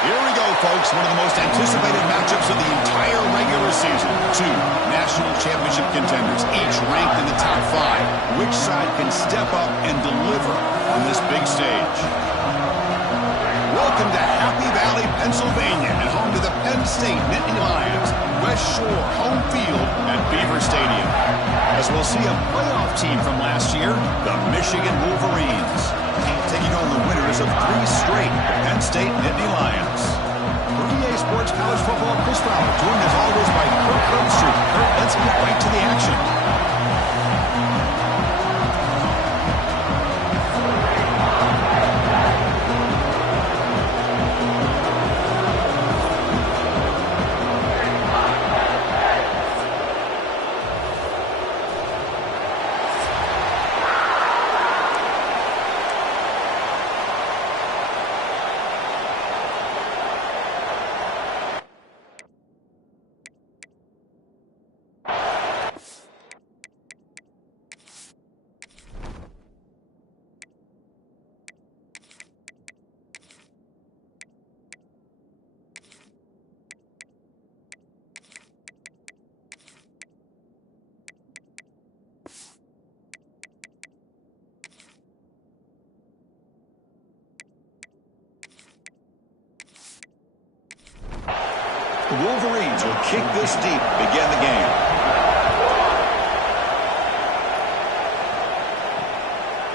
Here we go, folks. One of the most anticipated matchups of the entire regular season. Two national championship contenders, each ranked in the top 5. Which side can step up and deliver on this big stage? Welcome to Happy Valley, Pennsylvania, and home to the Penn State Nittany Lions. West Shore home field at Beaver Stadium. As we'll see a playoff team from last year, the Michigan Wolverines, taking on the winners of 3 straight, the Penn State Nittany Lions. For EA Sports College Football, Chris Fowler, joined as always by Kirk Herbstreit. Kirk, let's get right to the action. The Wolverines will kick this deep to begin the game.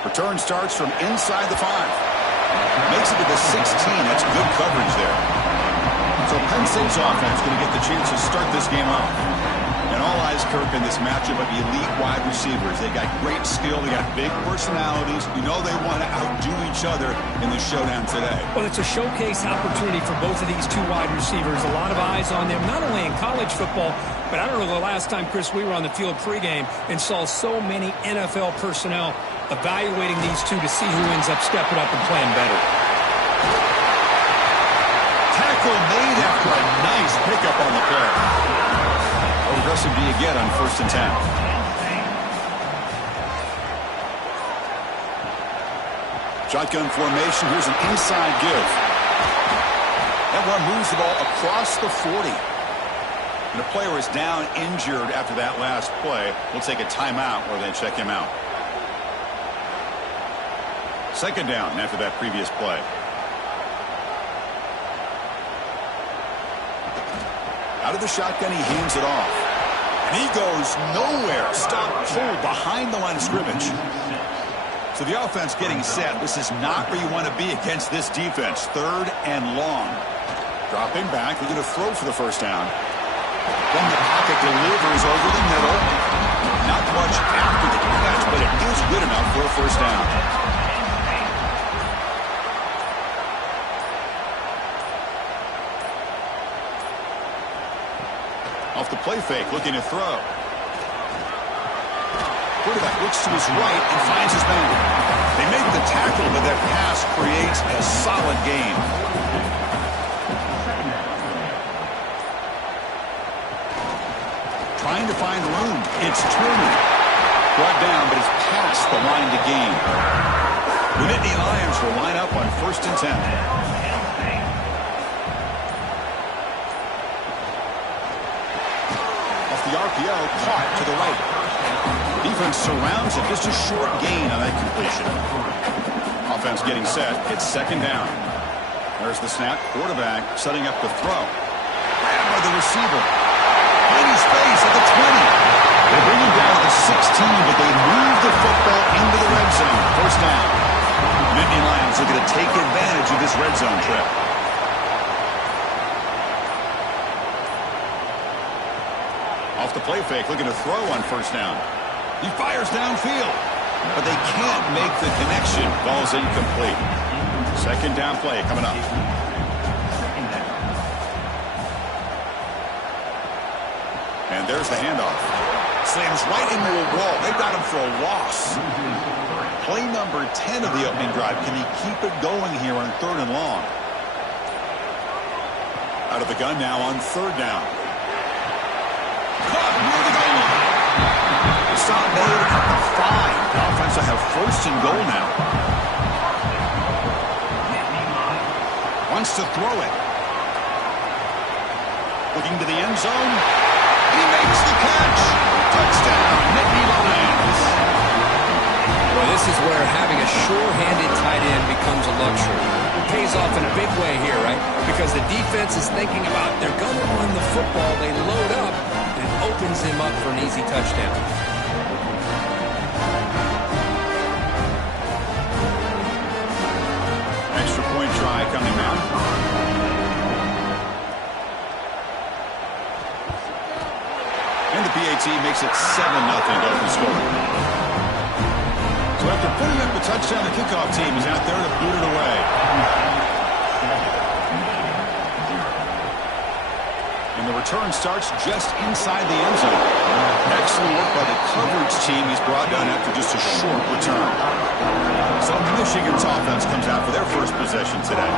Return starts from inside the 5. Makes it to the 16. That's good coverage there. So Penn State's offense going to get the chance to start this game off. And all eyes, Kirk, in this matchup of elite wide receivers. They got great skill. They got big personalities. You know they want to outdo each other in the showdown today. Well, it's a showcase opportunity for both of these 2 wide receivers. A lot of eyes on them, not only in college football, but I don't know the last time, Chris, we were on the field pregame and saw so many NFL personnel evaluating these 2 to see who ends up stepping up and playing better. Tackle made after a nice pickup on the play. How aggressive do you get on 1st and 10? Shotgun formation. Here's an inside give. That one moves the ball across the 40. And the player is down injured after that last play. We'll take a timeout or then check him out. 2nd down after that previous play. Out of the shotgun, he hands it off. And he goes nowhere. Stop pulled behind the line of scrimmage. So the offense getting set. This is not where you want to be against this defense. 3rd and long. Dropping back. They're going to throw for the 1st down. Then the pocket delivers over the middle. Not much after the catch, but it is good enough for a 1st down. Off the play fake, looking to throw. Quarterback looks to his right and finds his man. They make the tackle, but that pass creates a solid gain. Trying to find room. It's Turner. Brought down, but it's past the line to gain. The Nittany Lions will line up on 1st and 10. The RPO caught to the right. Defense surrounds it. Just a short gain on that completion. Offense getting set. It's 2nd down. There's the snap. Quarterback setting up the throw. Grabbed by the receiver. Find space at the 20. They bring him down to the 16, but they move the football into the red zone. 1st down. Nittany Lions are going to take advantage of this red zone trip. Off the play fake, looking to throw on 1st down. He fires downfield, but they can't make the connection. Ball's incomplete. 2nd down play coming up. And there's the handoff. Slams right into a wall. They've got him for a loss. Play number 10 of the opening drive. Can he keep it going here on 3rd and long? Out of the gun now on 3rd down. Caught near the goal line. The stop made at the 5. The offense will have 1st and goal now. Wants to throw it. Looking to the end zone. He makes the catch. Touchdown, Nittany Lions. Well, this is where having a sure-handed tight end becomes a luxury. It pays off in a big way here, right? Because the defense is thinking about they're going to run the football. They load up, and it opens him up for an easy touchdown. Extra point try coming now. And the PAT makes it 7-0 to open score. So after putting up a touchdown, the kickoff team is out there to boot it away. And the return starts just inside the end zone. Excellent work by the coverage team. He's brought down after just a short return. So Michigan's offense comes out for their first possession today.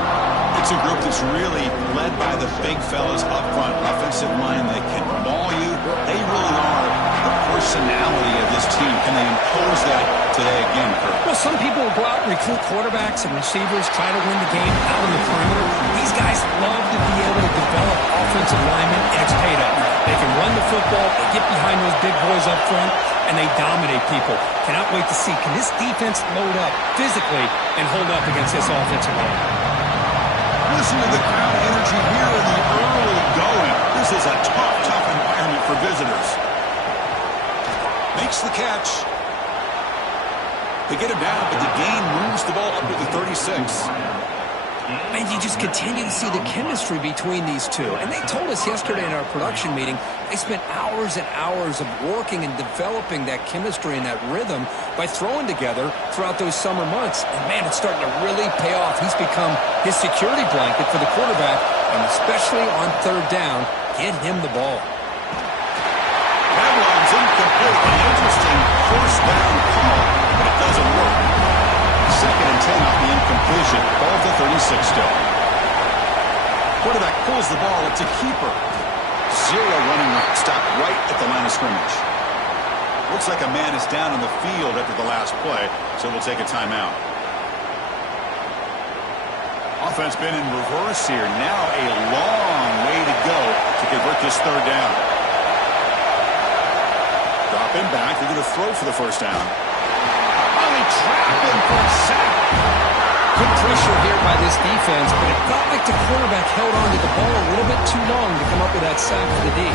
It's a group that's really led by the big fellas up front. Offensive line that can maul you. They really are the personality of this team. Can they impose that today again, Kurt? Well, some people will go out and recruit quarterbacks and receivers, try to win the game out on the perimeter. These guys love to be able to develop offensive linemen, and it's paid off. They can run the football, they get behind those big boys up front, and they dominate people. Cannot wait to see, can this defense load up physically and hold up against this offensive line? Listen to the crowd energy here in the early going. This is a tough environment for visitors. Makes the catch. They get him down, but the gain moves the ball up to the 36. And you just continue to see the chemistry between these two. And they told us yesterday in our production meeting, they spent hours and hours of working and developing that chemistry and that rhythm by throwing together throughout those summer months. And, man, it's starting to really pay off. He's become his security blanket for the quarterback, and especially on third down, get him the ball. That one's incomplete. An interesting first down call, but it doesn't work. Second and 10 off the incompletion. Ball to 36 still. Quarterback pulls the ball. It's a keeper. Zero running stop right at the line of scrimmage. Looks like a man is down on the field after the last play, so we'll take a timeout. Offense been in reverse here. Now a long way to go to convert this third down. Drop him back. They're going to throw for the first down. Trapped him for a sack. Good pressure here by this defense, but it felt like the quarterback held on to the ball a little bit too long to come up with that sack for the D.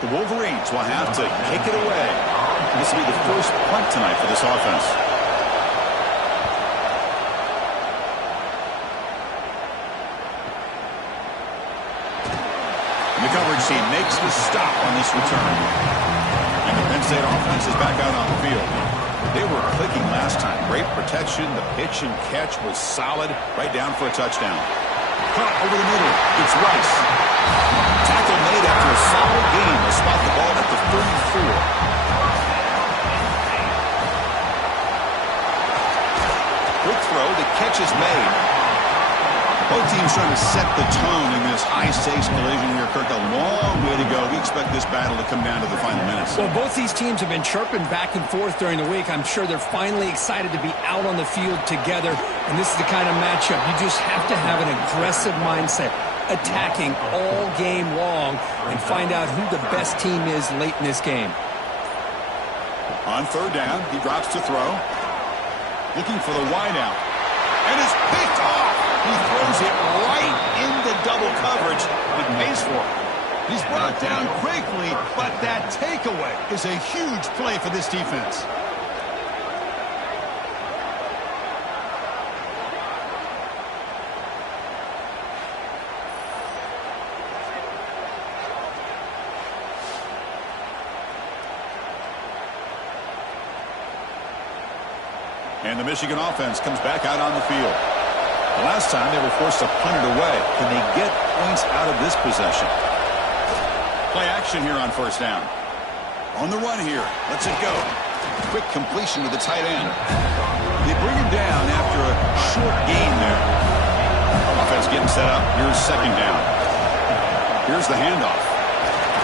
The Wolverines will have to kick it away. This will be the first punt tonight for this offense. The coverage team makes the stop on this return. And the Penn State offense is back out on the field. They were clicking last time. Great protection. The pitch and catch was solid. Right down for a touchdown. Caught over the middle. It's Rice. Tackle made after a solid gain. They'll spot the ball at the 34. Quick throw. The catch is made. Both teams trying to set the tone in this high-stakes collision here, Kirk. A long way to go. We expect this battle to come down to the final minutes. Well, both these teams have been chirping back and forth during the week. I'm sure they're finally excited to be out on the field together. And this is the kind of matchup you just have to have an aggressive mindset, attacking all game long, and find out who the best team is late in this game. On third down, he drops to throw. Looking for the wideout. And it's picked off. He throws it right into double coverage and pays for it. He's brought down quickly, but that takeaway is a huge play for this defense. And the Michigan offense comes back out on the field. The last time they were forced to punt it away. Can they get points out of this possession? Play action here on first down. On the run here. Lets it go. Quick completion to the tight end. They bring him down after a short gain there. Offense getting set up. Here's second down. Here's the handoff.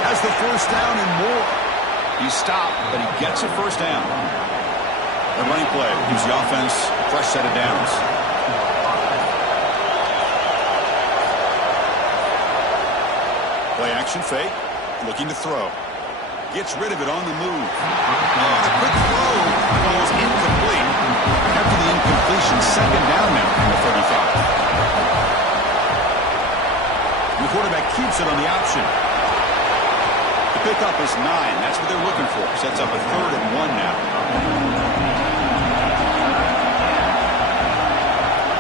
Has the first down and more. He's stopped, but he gets a first down. A running play gives the offense a fresh set of downs. Play action fake, looking to throw. Gets rid of it on the move. And a quick throw falls incomplete. After the incompletion, second down now from the 35. The quarterback keeps it on the option. The pickup is 9. That's what they're looking for. Sets up a 3rd and 1 now.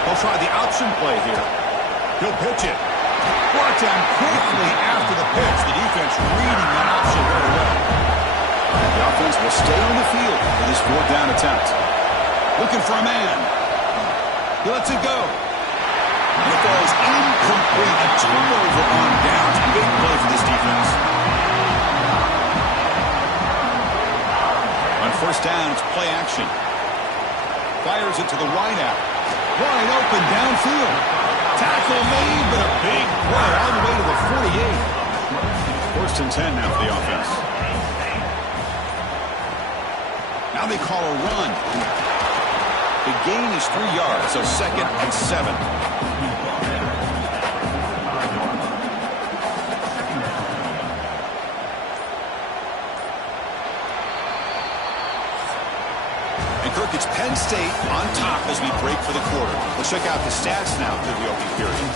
He'll try the option play here. He'll pitch it. Brought down quickly after the pitch. The defense reading that option very well. The offense will stay on the field for this 4th down attempt. Looking for a man. He lets it go. And it falls incomplete. A turnover on downs. Big play for this defense. On 1st down, it's play action. Fires it to the wide out. Wide open downfield. Tackle made, but a big play all the way to the 48. 1st and 10 now for the offense. Now they call a run. The gain is 3 yards, so 2nd and 7. And Kirk, it's Penn State on top as we break for the quarter. Let's check out the stats now through the opening period.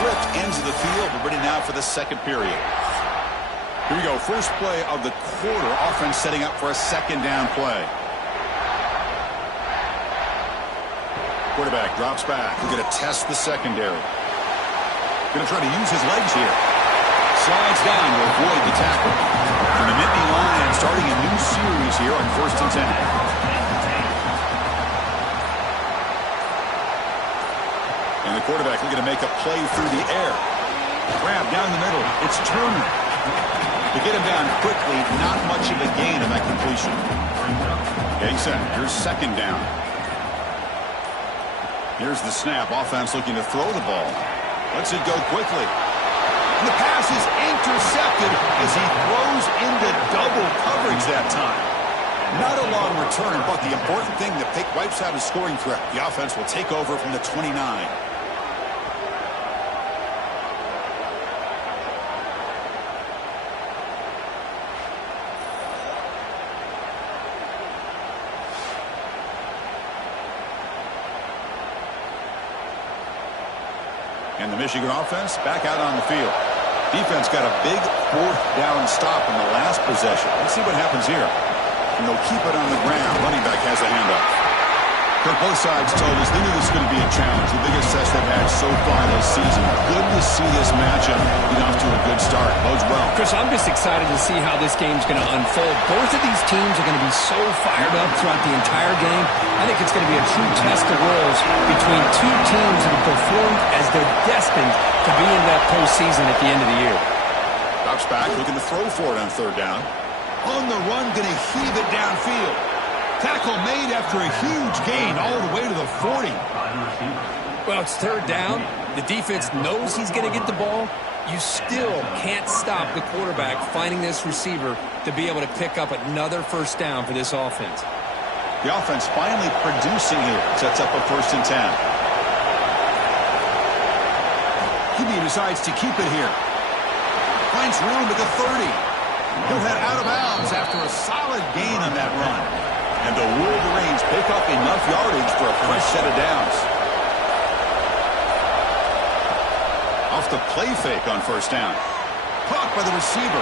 Flipped ends of the field. We're ready now for the 2nd period. Here we go. First play of the quarter. Offense setting up for a 2nd down play. Quarterback drops back. We're going to test the secondary. Going to try to use his legs here. Slides down to avoid the tackle. And the Nittany Lions starting a new series here on 1st and 10. And the quarterback looking to make a play through the air. Grab down the middle. It's Turner. To get him down quickly, not much of a gain on that completion. Getting set. Here's 2nd down. Here's the snap. Offense looking to throw the ball. Lets it go quickly. And the pass is intercepted as he throws into double coverage that time. Not a long return, but the important thing, the pick wipes out a scoring threat. The offense will take over from the 29. And the Michigan offense back out on the field. Defense got a big 4th down stop in the last possession. Let's see what happens here. And they'll keep it on the ground. Running back has a handoff. Kirk, both sides told us they knew this was going to be a challenge. The biggest test they've had so far this season. Good to see this matchup get off to a good start. Bodes well. Chris, I'm just excited to see how this game's going to unfold. Both of these teams are going to be so fired up throughout the entire game. I think it's going to be a true test of wills between two teams that have performed as they're destined to be in that postseason at the end of the year. Drops back, looking to throw for it on 3rd down. On the run, going to heave it downfield. Tackle made after a huge gain all the way to the 40. Well, it's 3rd down. The defense knows he's going to get the ball. You still can't stop the quarterback finding this receiver to be able to pick up another 1st down for this offense. The offense finally producing here. Sets up a 1st and 10. Hebe decides to keep it here. Finds room at the 30. He'll head out of bounds after a solid gain on that run. And the Wolverines pick up enough yardage for a fresh set of downs. Off the play fake on 1st down. Caught by the receiver.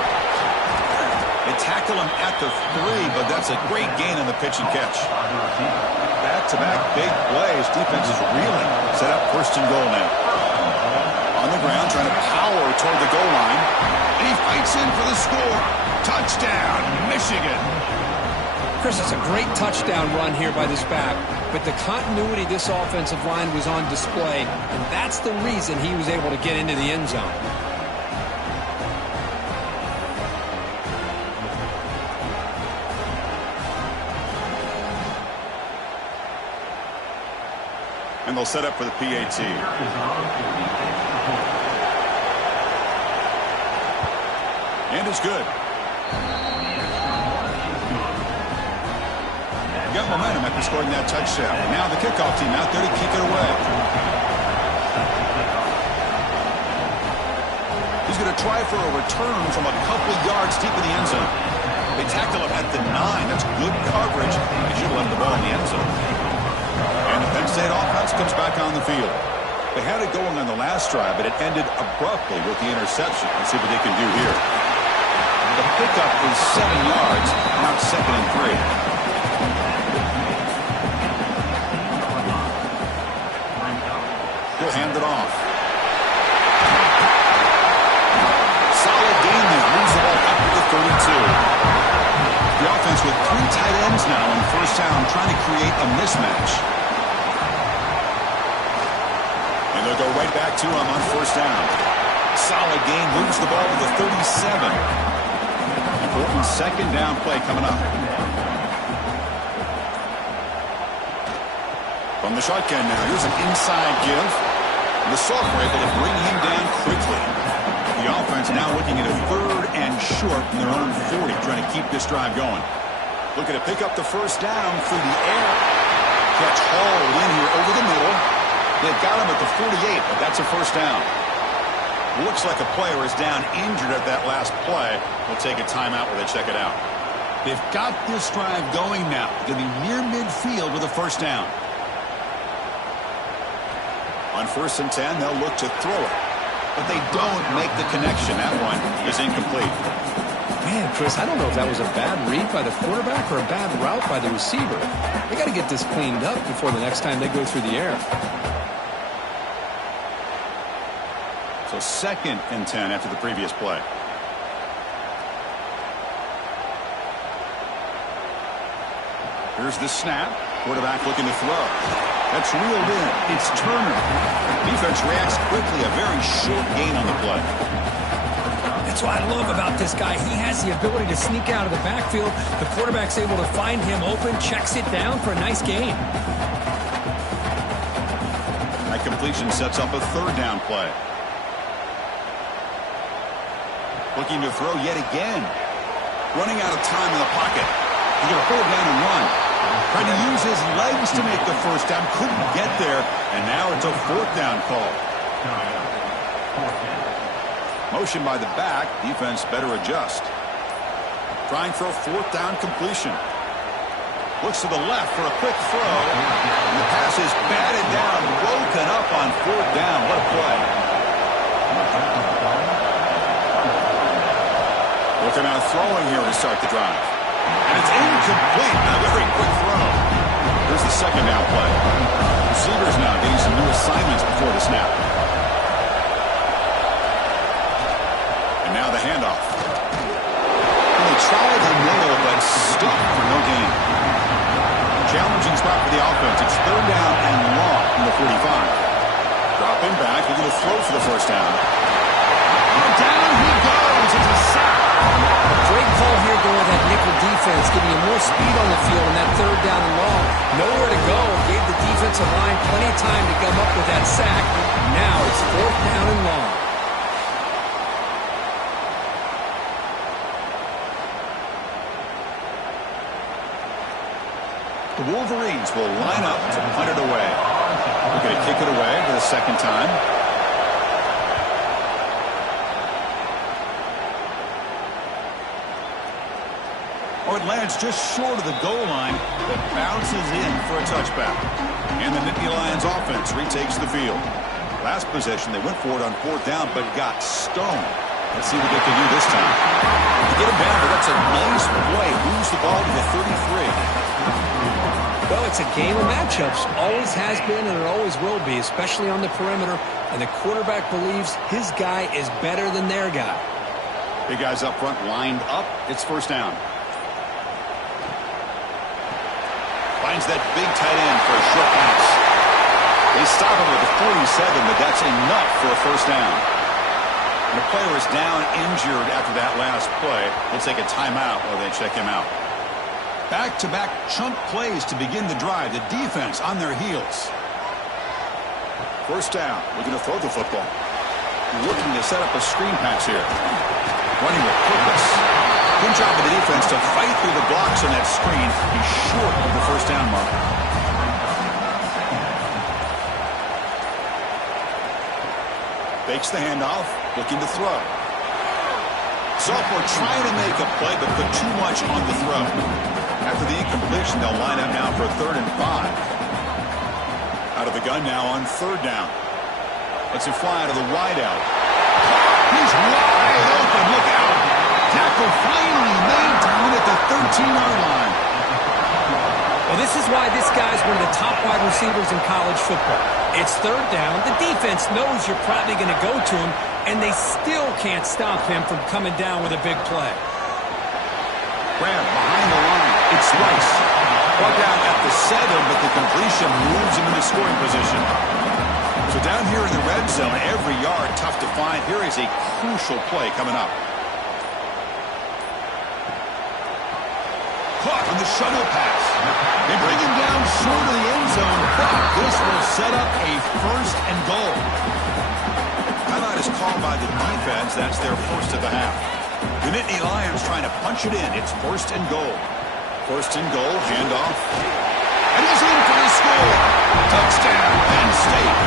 They tackle him at the 3, but that's a great gain on the pitch and catch. Back-to-back big plays. Defense is reeling. Set up 1st and goal now. On the ground, trying to power toward the goal line. And he fights in for the score. Touchdown, Michigan. Chris, it's a great touchdown run here by this back, but the continuity of this offensive line was on display, and that's the reason he was able to get into the end zone. And they'll set up for the PAT. And it's good. Got momentum after scoring that touchdown. And now the kickoff team out there to kick it away. He's going to try for a return from a couple yards deep in the end zone. They tackle him at the 9. That's good coverage. They should have left the ball in the end zone. And the Penn State offense comes back on the field. They had it going on the last drive, but it ended abruptly with the interception. Let's see what they can do here. The pickup is 7 yards. Now it's 2nd and 3. He'll hand it off. Solid gain there. Moves the ball up to the 32. The offense with 3 tight ends now on first down, trying to create a mismatch. And they'll go right back to him on first down. Solid gain. Moves the ball to the 37. Important 2nd down play coming up. From the shotgun now, here's an inside give. The sophomore able to bring him down quickly. The offense now looking at a 3rd and short from their own 40, trying to keep this drive going. Looking to pick up the first down through the air. Catch hauled in here over the middle. They've got him at the 48, but that's a first down. Looks like a player is down injured at that last play. We'll take a timeout where they check it out. They've got this drive going now. Going to be near midfield with a first down. On 1st and 10, they'll look to throw it. But they don't make the connection. That one is incomplete. Man, Chris, I don't know if that was a bad read by the quarterback or a bad route by the receiver. They got to get this cleaned up before the next time they go through the air. So 2nd and 10 after the previous play. Here's the snap. Quarterback looking to throw. That's reeled in. It's Turner. Defense reacts quickly. A very short gain on the play. That's what I love about this guy. He has the ability to sneak out of the backfield. The quarterback's able to find him open, checks it down for a nice gain. That completion sets up a 3rd down play. Looking to throw yet again. Running out of time in the pocket. He's going to hold down and run. Trying to use his legs to make the first down. Couldn't get there. And now it's a 4th down call. Motion by the back. Defense better adjust. Trying for a 4th down completion. Looks to the left for a quick throw. And the pass is batted down. Broken up on 4th down. What a play. Looking out throwing here to start the drive. And it's incomplete. A very quick throw. Here's the 2nd down play. Receivers now getting some new assignments before the snap. And now the handoff. And they tried the middle, but stopped for no gain. Challenging spot for the offense. It's 3rd down and long from the 45. Dropping back. They're going to throw for the first down. And down he goes. It's a sack. Great call here going with that nickel defense, giving you more speed on the field in that 3rd down and long. Nowhere to go. Gave the defensive line plenty of time to come up with that sack. Now it's 4th down and long. The Wolverines will line up to punt it away. We're going to kick it away for the 2nd time. Oh, it lands just short of the goal line, but bounces in for a touchback. And the Nittany Lions offense retakes the field. Last possession, they went for it on 4th down, but got stoned. Let's see what they can do this time. To get him down, but that's a nice play. Moves the ball to the 33. Well, it's a game of matchups. Always has been and it always will be, especially on the perimeter. And the quarterback believes his guy is better than their guy. Big guys up front lined up. It's first down. Finds that big tight end for a short pass. They stop him with the 47, but that's enough for a first down. And the player is down injured after that last play. We'll take a timeout while they check him out. Back-to-back chunk plays to begin the drive. The defense on their heels. First down. Looking to throw the football. Looking to set up a screen pass here. Running with purpose. Good job of the defense to fight through the blocks on that screen. He's short of the first down mark. Fakes the handoff. Looking to throw. Sophomore trying to make a play, but put too much on the throw. After the incompletion, they'll line up now for 3rd and 5. Out of the gun now on 3rd down. Let's it fly out of the wideout. He's wide open. Look out. Tackle finally laid down at the 13-yard line. Well, this is why this guy's one of the top wide receivers in college football. It's 3rd down. The defense knows you're probably going to go to him, and they still can't stop him from coming down with a big play. Grab behind the line. It's Rice. Brought down at the 7, but the completion moves him into scoring position. So down here in the red zone, every yard tough to find. Here is a crucial play coming up. Caught on the shuttle pass. They bring him down short of the end zone, but this will set up a 1st and goal. Timeout is called by the defense. That's their first of the half. The Nittany Lions trying to punch it in. It's 1st and goal. 1st and goal, handoff. And he's in for the score. Touchdown, Penn State.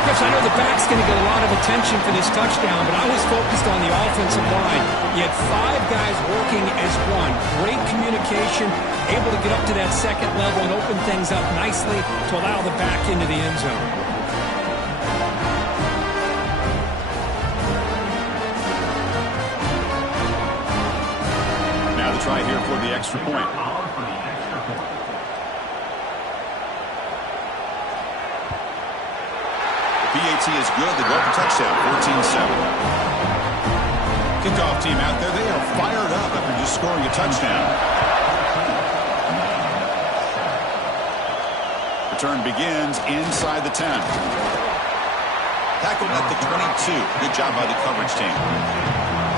Chris, I know the back's going to get a lot of attention for this touchdown, but I was focused on the offensive line. You had 5 guys working as one. Great communication, able to get up to that 2nd level and open things up nicely to allow the back into the end zone. Now the try here for the extra point. PAT is good. They go up a touchdown, 14-7. Kickoff team out there. They are fired up after just scoring a touchdown. Return begins inside the 10. Tackled at the 22. Good job by the coverage team.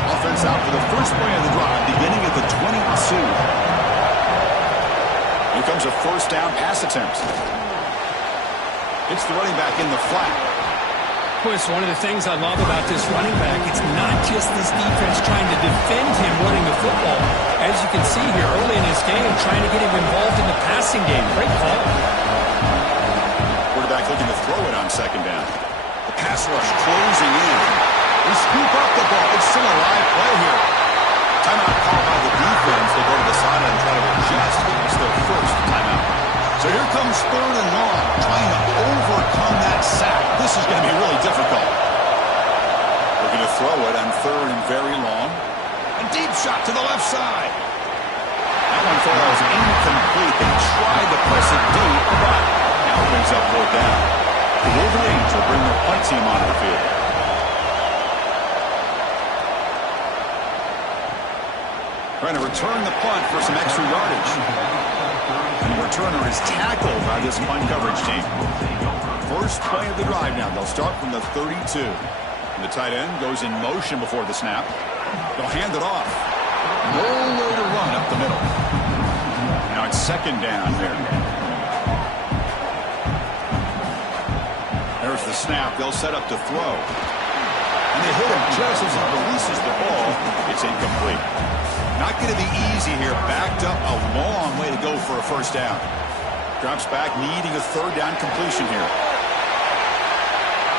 Offense out for the first play of the drive, beginning at the 22. Here comes a 1st down pass attempt. It's the running back in the flat. Chris, one of the things I love about this running back, it's not just this defense trying to defend him running the football. As you can see here early in this game, trying to get him involved in the passing game. Great call. Quarterback looking to throw it on 2nd down. The pass rush closing in. They scoop up the ball. It's still a live play here. Timeout called by the defense. They go to the sideline and try to adjust. It's their first timeout. So here comes 3rd and long, trying to overcome that sack. This is going to be really difficult. Looking to throw it on 3rd and very long. A deep shot to the left side. That one falls incomplete. They tried to press it deep, but now it brings up 4th down. The Wolverines will bring their punt team onto the field. Trying to return the punt for some extra yardage. And the returner is tackled by this punt coverage team. First play of the drive now. They'll start from the 32. And the tight end goes in motion before the snap. They'll hand it off. Nowhere to run up the middle. Now it's 2nd down here. There's the snap. They'll set up to throw. And they hit him just as he releases the ball. It's incomplete. Not going to be easy here. Backed up a long way to go for a 1st down. Drops back, needing a 3rd down completion here.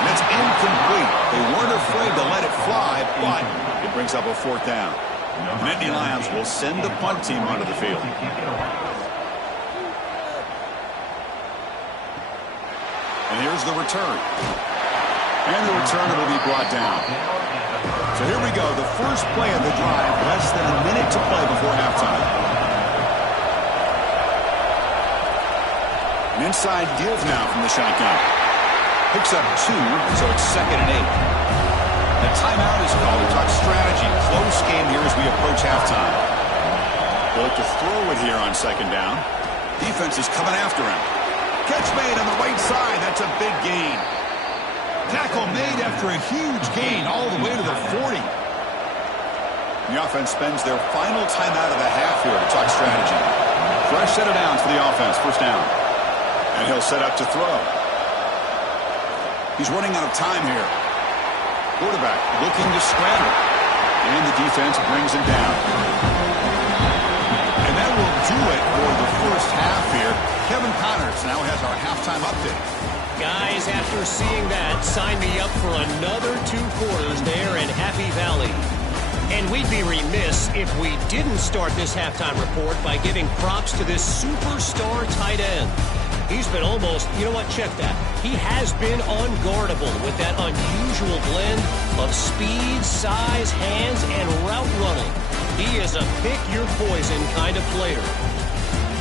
And it's incomplete. They weren't afraid to let it fly, but it brings up a 4th down. The Nittany Lions will send the punt team onto the field. And here's the return. And the returner will be brought down. So here we go, the first play of the drive, less than a minute to play before halftime. An inside give now from the shotgun. Picks up 2, so it's 2nd and 8. The timeout is called to talk strategy. Close game here as we approach halftime. They'll look to throw it here on 2nd down. Defense is coming after him. Catch made on the right side. That's a big gain. Tackle made after a huge gain all the way to the 40. The offense spends their final timeout of the half here to talk strategy. Fresh set of downs for the offense. 1st down. And he'll set up to throw. He's running out of time here. Quarterback looking to scramble. And the defense brings him down. And that will do it for the first half here. Kevin Connors now has our halftime update. Guys, after seeing that, sign me up for another 2 quarters there in Happy Valley. And we'd be remiss if we didn't start this halftime report by giving props to this superstar tight end. He's been almost, you know what, check that. He has been unguardable with that unusual blend of speed, size, hands, and route running. He is a pick-your-poison kind of player.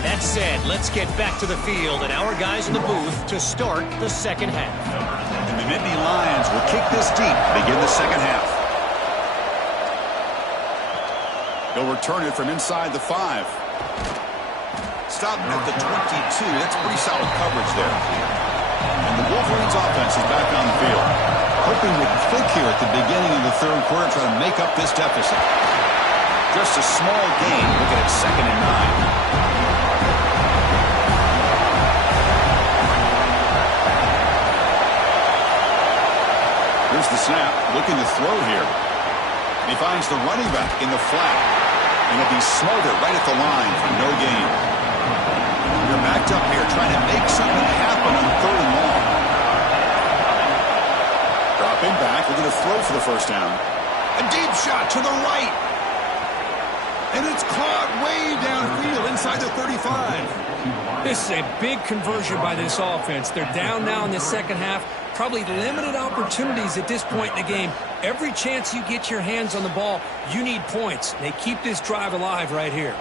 That said, let's get back to the field and our guys in the booth to start the second half. And the Nittany Lions will kick this deep to begin the second half. He'll return it from inside the 5. Stopped at the 22. That's pretty solid coverage there. And the Wolverines offense is back on the field. Hoping to click here at the beginning of the third quarter, try to make up this deficit. Just a small gain. Look at it, 2nd and 9. Here's the snap, looking to throw here. He finds the running back in the flat. And he'll be smothered right at the line for no gain. They're backed up here trying to make something happen on 3rd and long. Dropping back, looking to throw for the first down. A deep shot to the right. And it's caught way downfield inside the 35. This is a big conversion by this offense. They're down now in the second half. Probably limited opportunities at this point in the game. Every chance you get your hands on the ball, you need points. They keep this drive alive right here.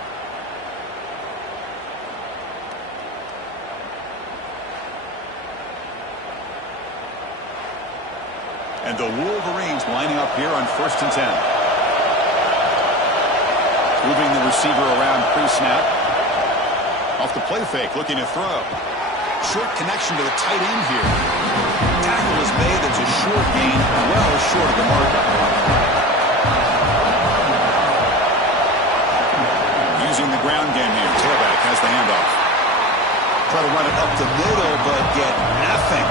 And the Wolverines lining up here on 1st and 10. Moving the receiver around pre-snap. Off the play fake, looking to throw. Short connection to the tight end here. Tackle is made. That's a short gain, well short of the marker. Using the ground game here. Tailback has the handoff. Try to run it up the middle, but get nothing.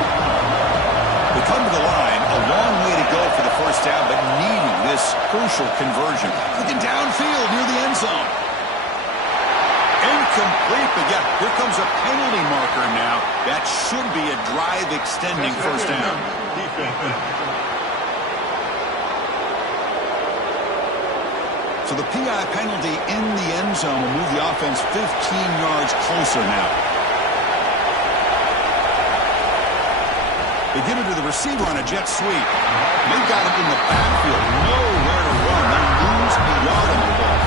They come to the line. A long way to go for the first down, but needing this crucial conversion. Looking downfield near the end zone. Incomplete, but yeah, here comes a penalty marker now. That should be a drive-extending first down. So the PI penalty in the end zone will move the offense 15 yards closer now. They give it to the receiver on a jet sweep. They've got it in the backfield. Nowhere to run. They lose a yard on the ball.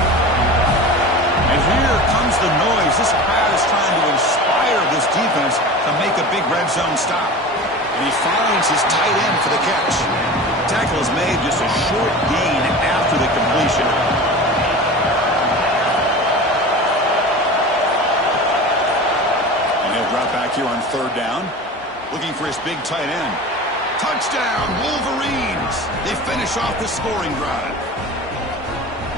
And here comes the noise. This crowd is trying to inspire this defense to make a big red zone stop. And he finds his tight end for the catch. Tackle is made, just a short gain after the completion. And he'll drop back here on 3rd down. Looking for his big tight end. Touchdown, Wolverines! They finish off the scoring drive.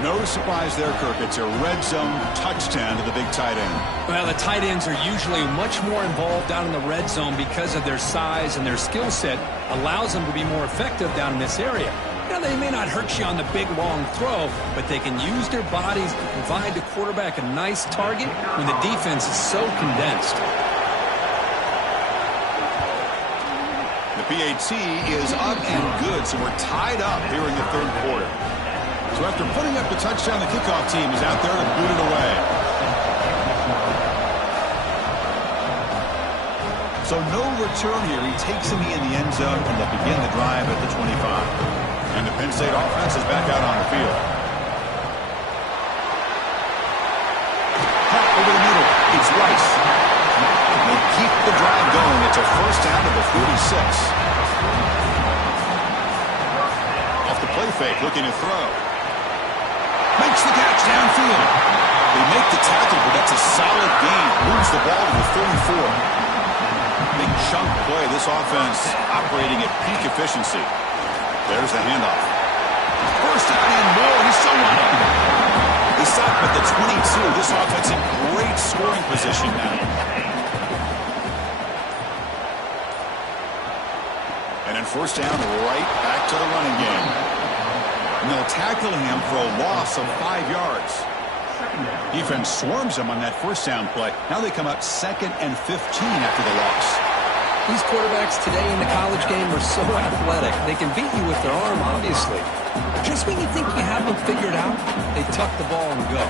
No surprise there, Kirk. It's a red zone touchdown to the big tight end. Well, the tight ends are usually much more involved down in the red zone because of their size and their skill set allows them to be more effective down in this area. Now, they may not hurt you on the big, long throw, but they can use their bodies to provide the quarterback a nice target when the defense is so condensed. The PAT is up and good, so we're tied up here in the 3rd quarter. So after putting up the touchdown, the kickoff team is out there to boot it away. So no return here. He takes him in the end zone, and they'll begin the drive at the 25. And the Penn State offense is back out on the field. Hot over the middle. It's Rice. They keep the drive going. It's a first down to the 46. Off the play fake, looking to throw. Makes the catch downfield. They make the tackle, but that's a solid gain. Moves the ball to the 34. Big chunk play. This offense operating at peak efficiency. There's the handoff. First down and more. He's still running. They stop at the 22. This offense in great scoring position now. And And first down, right back to the running game. And they'll tackle him for a loss of 5 yards. Defense swarms him on that first down play. Now they come up 2nd and 15 after the loss. These quarterbacks today in the college game are so athletic. They can beat you with their arm, obviously. But just when you think you have them figured out, they tuck the ball and go.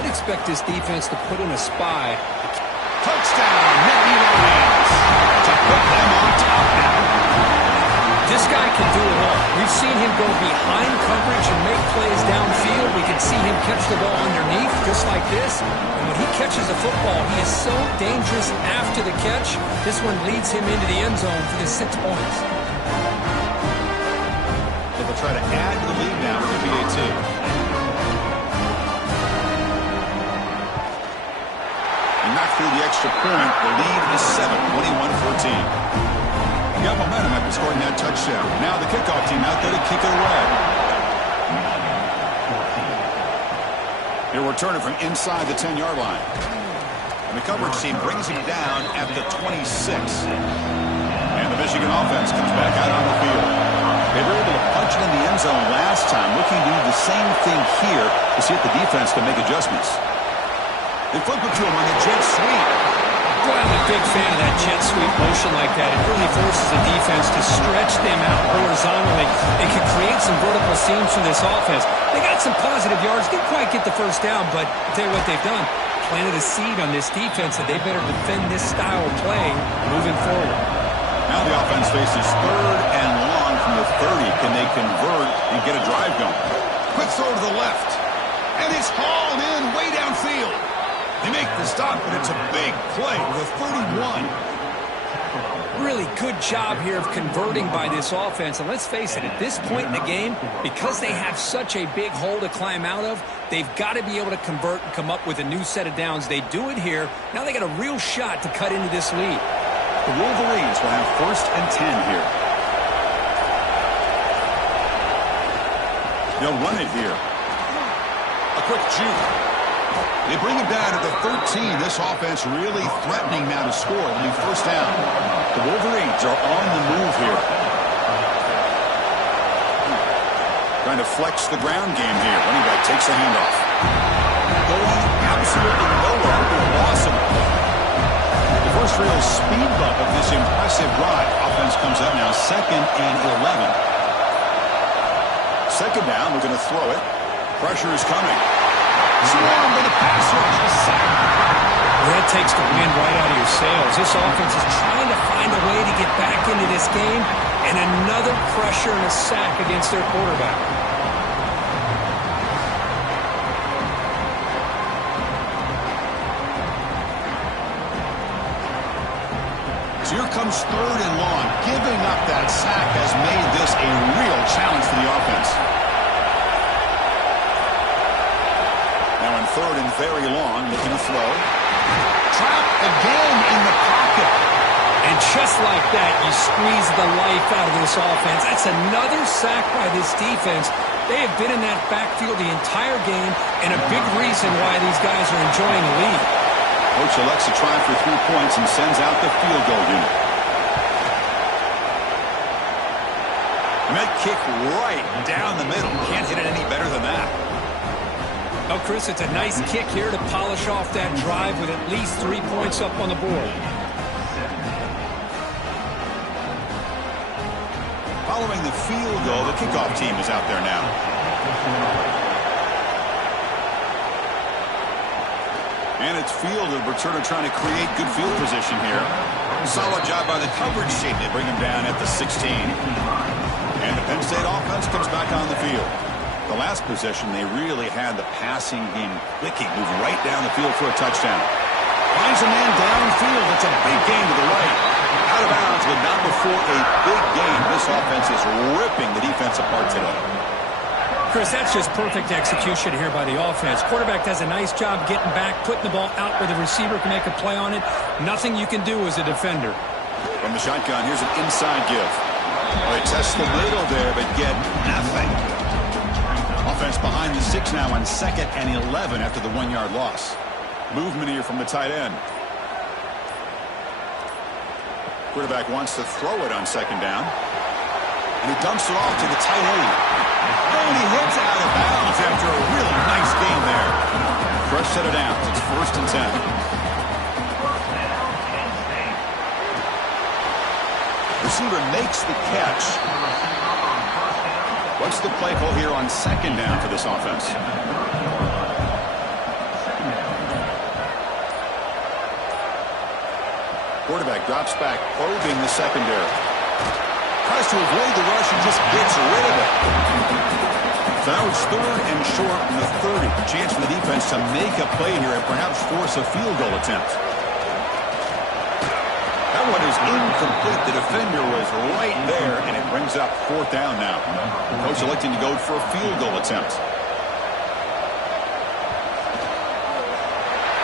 I'd expect this defense to put in a spy. Touchdown, Nittany Lions, to put them on top now. This guy can do it all. We've seen him go behind coverage and make plays downfield. We can see him catch the ball underneath, just like this. And when he catches a football, he is so dangerous after the catch. This one leads him into the end zone for the 6 points. They will try to add to the lead now with the PAT. And not through the extra point. The lead is 7, 21-14. Got momentum after scoring that touchdown. Now the kickoff team out there to kick it away. He'll return it from inside the 10-yard line. And the coverage team brings him down at the 26. And the Michigan offense comes back out on the field. They were able to punch it in the end zone last time, looking to do the same thing here to see if the defense can make adjustments. They flip it to him on the jet sweep. Boy, I'm a big fan of that jet sweep motion like that. It really forces the defense to stretch them out horizontally. It can create some vertical seams for this offense. They got some positive yards. Didn't quite get the first down, but I'll tell you what they've done. Planted a seed on this defense that they better defend this style of play moving forward. Now the offense faces 3rd and long from the 30. Can they convert and get a drive going? Quick throw to the left. And it's hauled in way downfield. They make the stop, but it's a big play with a 31. Really good job here of converting by this offense. And let's face it, at this point in the game, because they have such a big hole to climb out of, they've got to be able to convert and come up with a new set of downs. They do it here. Now they got a real shot to cut into this lead. The Wolverines will have 1st and 10 here. They'll run it here. A quick juke. They bring him down at the 13. This offense really threatening now to score. It'll be first down. The Wolverines are on the move here. Trying to flex the ground game here. Running back takes the handoff. Going absolutely nowhere with a loss of the first real speed bump of this impressive drive. Offense comes up now 2nd and 11. 2nd down. We're going to throw it. Pressure is coming. Swarm with a pass rush, a sack. That takes the wind right out of your sails. This offense is trying to find a way to get back into this game, and another pressure and a sack against their quarterback. So here comes 3rd and long. Giving up that sack has made this a real challenge for the offense. Now in 3rd and very long, looking to throw. Trapped again in the pocket. And just like that, you squeeze the life out of this offense. That's another sack by this defense. They have been in that backfield the entire game, and a big reason why these guys are enjoying the lead. Coach elects to try for 3 points and sends out the field goal unit. And that kick right down the middle. Can't hit it any better than that. Oh, Chris, it's a nice kick here to polish off that drive with at least 3 points up on the board. Following the field goal, the kickoff team is out there now. And it's fielded. Returner trying to create good field position here. Solid job by the coverage team. They bring him down at the 16. And the Penn State offense comes back on the field. The last possession, they really had the passing game clicking. Move right down the field for a touchdown. Finds a man downfield. It's a big gain to the right. Out of bounds, but not before a big gain. This offense is ripping the defense apart today. Chris, that's just perfect execution here by the offense. Quarterback does a nice job getting back, putting the ball out where the receiver can make a play on it. Nothing you can do as a defender. From the shotgun, here's an inside give. They test the middle there, but get nothing. Offense behind the 6 now on 2nd and 11 after the 1-yard loss. Movement here from the tight end. Quarterback wants to throw it on 2nd down. And he dumps it off to the tight end. And he hits out of bounds after a really nice game there. Fresh set of downs. It's 1st and 10. Receiver makes the catch. What's the play call here on 2nd down for this offense? Quarterback drops back, probing the secondary. Tries to avoid the rush and just gets rid of it. So now it's 3rd and short from the 30. Chance for the defense to make a play here and perhaps force a field goal attempt. That one is incomplete. The defender was right there, and it brings up 4th down now. Coach electing to go for a field goal attempt.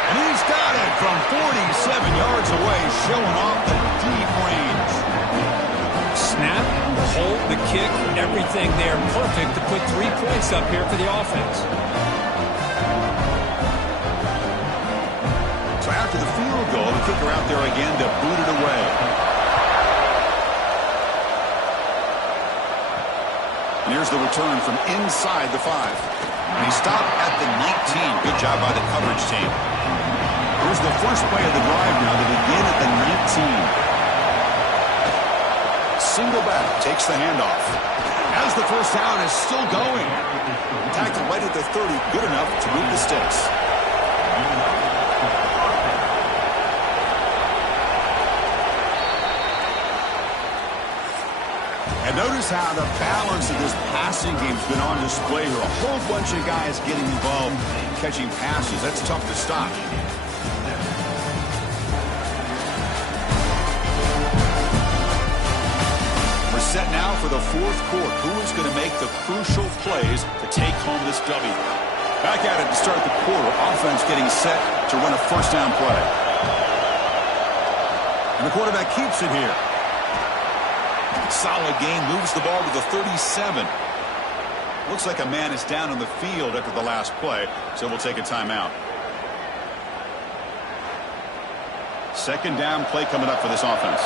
And he's got it from 47 yards away, showing off the deep range. Snap, hold, the kick, everything there perfect to put 3 points up here for the offense. So after the field goal, the kicker out there again to boot it away. And here's the return from inside the 5. And he stopped at the 19. Good job by the coverage team. Here's the first play of the drive now to begin at the 19. Single back, takes the handoff. As the first down is still going. Tackled right at the 30, good enough to move the sticks. And notice how the balance of this passing game's been on display here. A whole bunch of guys getting involved, catching passes. That's tough to stop. Set now for the 4th quarter. Who is going to make the crucial plays to take home this W? Back at it to start the quarter. Offense getting set to run a 1st down play. And the quarterback keeps it here. Solid game, moves the ball to the 37. Looks like a man is down on the field after the last play, so we'll take a timeout. 2nd down play coming up for this offense.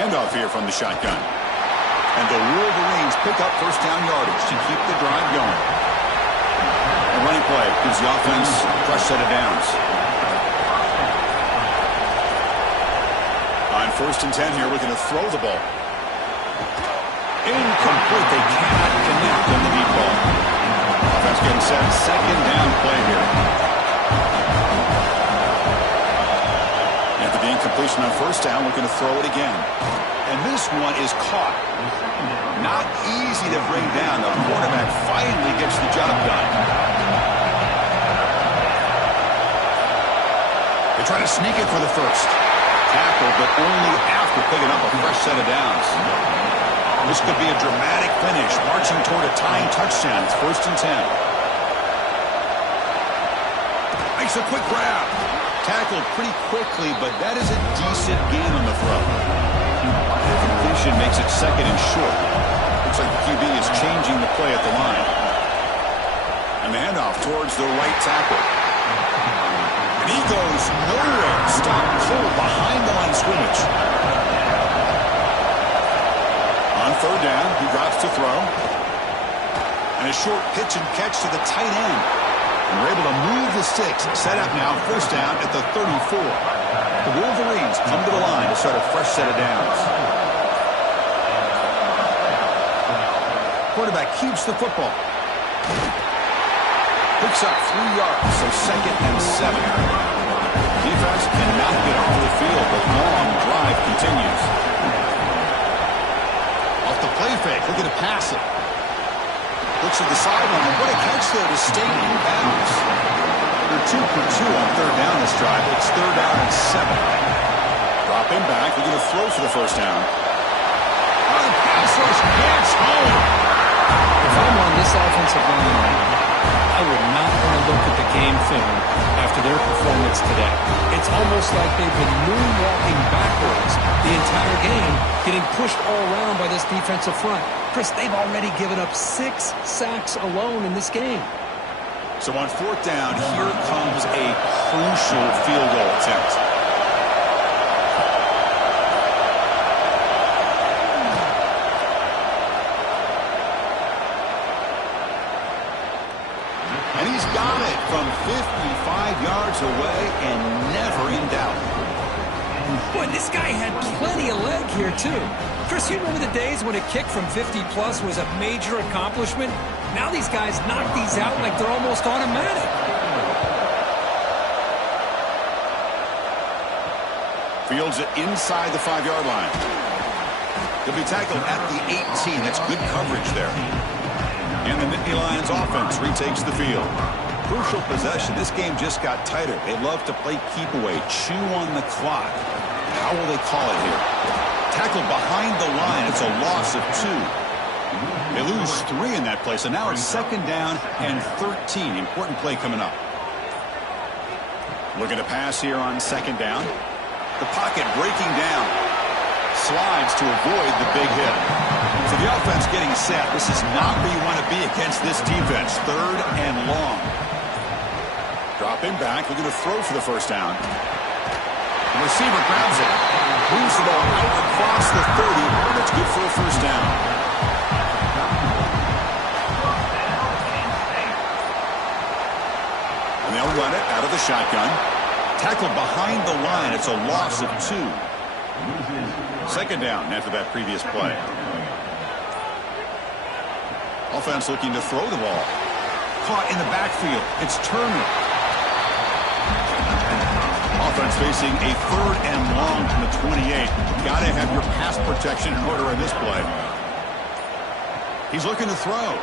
Handoff here from the shotgun. And the Wolverines pick up 1st down yardage to keep the drive going. The running play gives the offense a fresh set of downs. On 1st and 10 here, we're going to throw the ball. Incomplete. They cannot connect on the deep ball. Offense getting set. 2nd down play here. After the incompletion on 1st down, we're going to throw it again. And this one is caught. Not easy to bring down. The quarterback finally gets the job done. They try to sneak it for the 1st. Tackle, but only after picking up a fresh set of downs. This could be a dramatic finish, marching toward a tying touchdown. It's 1st and 10. Makes a quick grab. Tackled pretty quickly, but that is a decent gain on the throw. The completion makes it 2nd and short. Looks like the QB is changing the play at the line. And the handoff towards the right tackle. And he goes nowhere. Stop cold behind the line of scrimmage. On 3rd down, he drops to throw. And a short pitch and catch to the tight end. And we're able to move the sticks. Set up now, 1st down at the 34. The Wolverines come to the line to start a fresh set of downs. Quarterback keeps the football. Picks up 3 yards, so 2nd and 7. Defense cannot get off the field. The long drive continues. Off the play fake, looking to pass it. Looks at the sideline. What a catch there to stay in bounds. They're 2 for 2 on 3rd down this drive. It's 3rd down and 7. Dropping back. They're going to throw for the 1st down. Oh, the pass rush gets home. If I'm on this offensive line right now, I would not want to look at the game film after their performance today. It's almost like they've been moonwalking backwards the entire game, getting pushed all around by this defensive front. Chris, they've already given up 6 sacks alone in this game. So on 4th down, here comes a crucial field goal attempt. And he's got it from 55 yards away and never in doubt. Boy, this guy had plenty of leg here, too. Chris, you remember the days when a kick from 50-plus was a major accomplishment? Now these guys knock these out like they're almost automatic. Fields it inside the 5-yard line. He'll be tackled at the 18. That's good coverage there. And the Nittany Lions offense retakes the field. Crucial possession. This game just got tighter. They love to play keep away, chew on the clock. How will they call it here? Tackled behind the line. It's a loss of 2. They lose 3 in that play. So now it's 2nd down and 13. Important play coming up. Looking to pass here on 2nd down. The pocket breaking down. Slides to avoid the big hit. So the offense getting set. This is not where you want to be against this defense. 3rd and long. Dropping back. We're going to throw for the 1st down. The receiver grabs it. Moves the ball out across the 30. And it's good for a 1st down. And they'll run it out of the shotgun. Tackled behind the line. It's a loss of 2. 2nd down after that previous play. Offense looking to throw the ball. Caught in the backfield. It's Turner. Offense facing a 3rd and long from the 28. Got to have your pass protection in order in this play. He's looking to throw.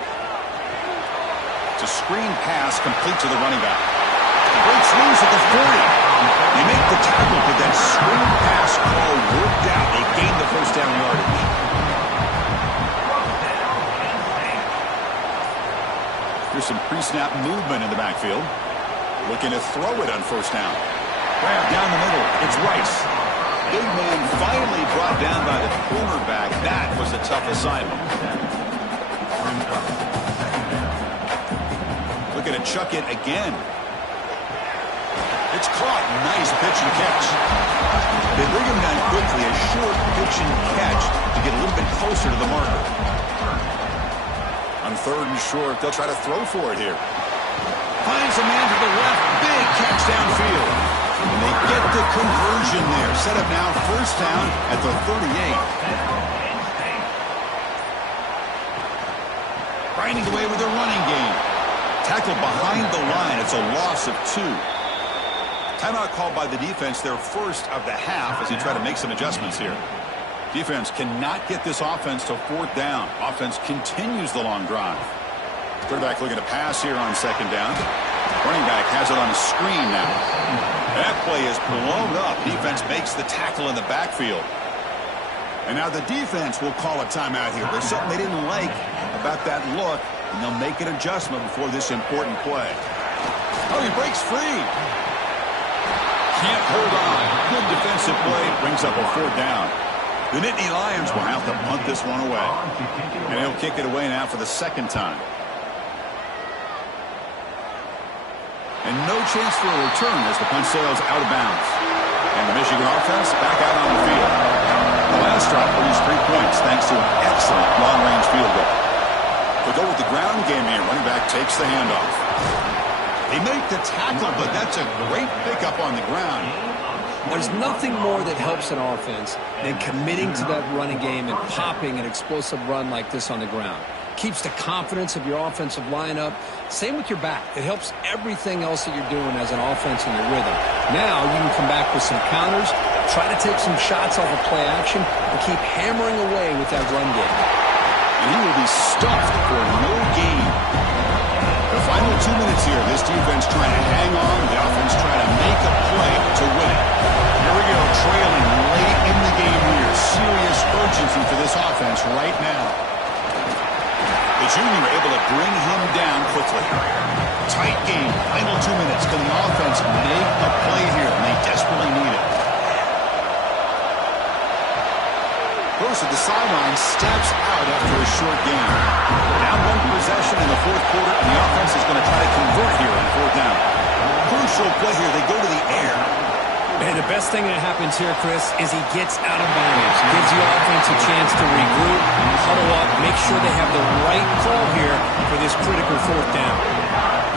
It's a screen pass complete to the running back. Breaks loose at the 40. They make the tackle, but that screen pass call worked out. They gained the 1st down yardage. Here's some pre-snap movement in the backfield. Looking to throw it on 1st down. Grab down the middle. It's Rice. Big man finally brought down by the cornerback. That was a tough assignment. Looking to chuck it again. It's caught. Nice pitch and catch. They bring him down quickly. A short pitch and catch to get a little bit closer to the marker. On 3rd and short, they'll try to throw for it here. Finds a man to the left. Big catch downfield. And they get the conversion there. Set up now 1st down at the 38. Grinding away with a running game. Tackled behind the line. It's a loss of 2. Timeout called by the defense, their 1st of the half, as he tried to make some adjustments here. Defense cannot get this offense to 4th down. Offense continues the long drive. Quarterback looking to pass here on 2nd down. Running back has it on a screen now. That play is blown up. Defense makes the tackle in the backfield. And now the defense will call a timeout here. There's something they didn't like about that look, and they'll make an adjustment before this important play. Oh, he breaks free. Can't hold on. Good defensive play. Brings up a 4th down. The Nittany Lions will have to punt this one away. And he'll kick it away now for the 2nd time. And no chance for a return as the punt sails out of bounds. And the Michigan offense back out on the field. The last drive produced 3 points thanks to an excellent long-range field goal. They go with the ground game here. Running back takes the handoff. They make the tackle, but that's a great pickup on the ground. There's nothing more that helps an offense than committing to that running game and popping an explosive run like this on the ground. Keeps the confidence of your offensive lineup. Same with your back. It helps everything else that you're doing as an offense in your rhythm. Now you can come back with some counters, try to take some shots off of play action, and keep hammering away with that run game. And he will be stuffed for no gain. The final 2 minutes here, this defense trying to hang on, the offense trying to make a play to win it. Here we go, trailing late in the game here. Serious urgency for this offense right now. The junior able to bring him down quickly. Tight game, final 2 minutes. Can the offense make a play here? And they desperately need it. Goes to the sideline, steps out after a short game. Now 1 possession in the 4th quarter, and the offense is going to try to convert here on 4th down. Crucial play here. They go to the air. And the best thing that happens here, Chris, is he gets out of bounds. Gives the offense a chance to regroup, huddle up, make sure they have the right call here for this critical 4th down.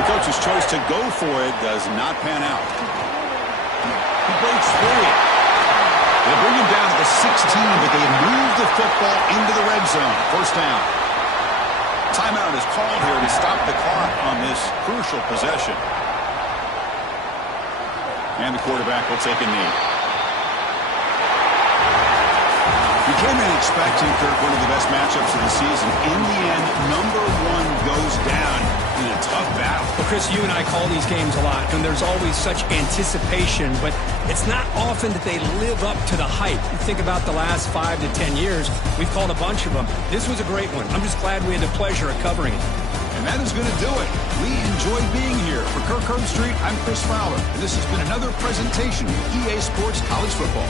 The coach's choice to go for it does not pan out. He breaks free. They bring him down to the 16, but they move the football into the red zone. First down. Timeout is called here to stop the clock on this crucial possession. And the quarterback will take a knee. You came in expecting, Kirk, one of the best matchups of the season. In the end, number one goes down in a tough battle. Well, Chris, you and I call these games a lot, and there's always such anticipation, but it's not often that they live up to the hype. You think about the last 5 to 10 years, we've called a bunch of them. This was a great one. I'm just glad we had the pleasure of covering it. And that is going to do it. We enjoyed being here. For Kirk Herbstreit, I'm Chris Fowler, and this has been another presentation of EA Sports College Football.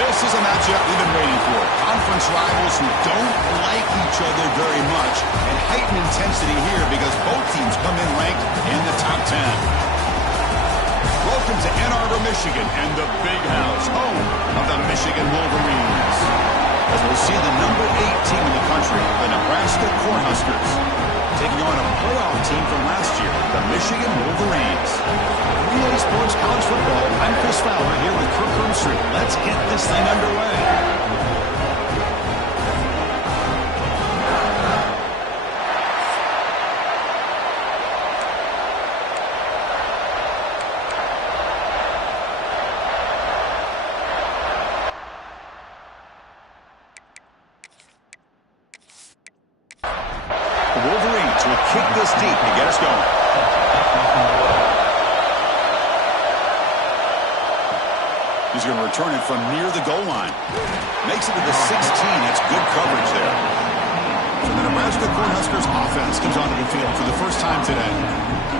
This is a matchup we've been waiting for. Conference rivals who don't like each other very much, and heightened intensity here because both teams come in ranked in the top 10. Welcome to Ann Arbor, Michigan, and the Big House, home of the Michigan Wolverines. As we'll see the number 8 team in the country, the Nebraska Cornhuskers, taking on a playoff team from last year, the Michigan Wolverines. Relay Sports College Football, I'm Chris Fowler here with Kirk Herbstreit. Let's get this thing underway. kick this deep to get us going. He's going to return it from near the goal line. Makes it to the 16. That's good coverage there. So the Nebraska Cornhuskers offense comes onto the field for the first time today.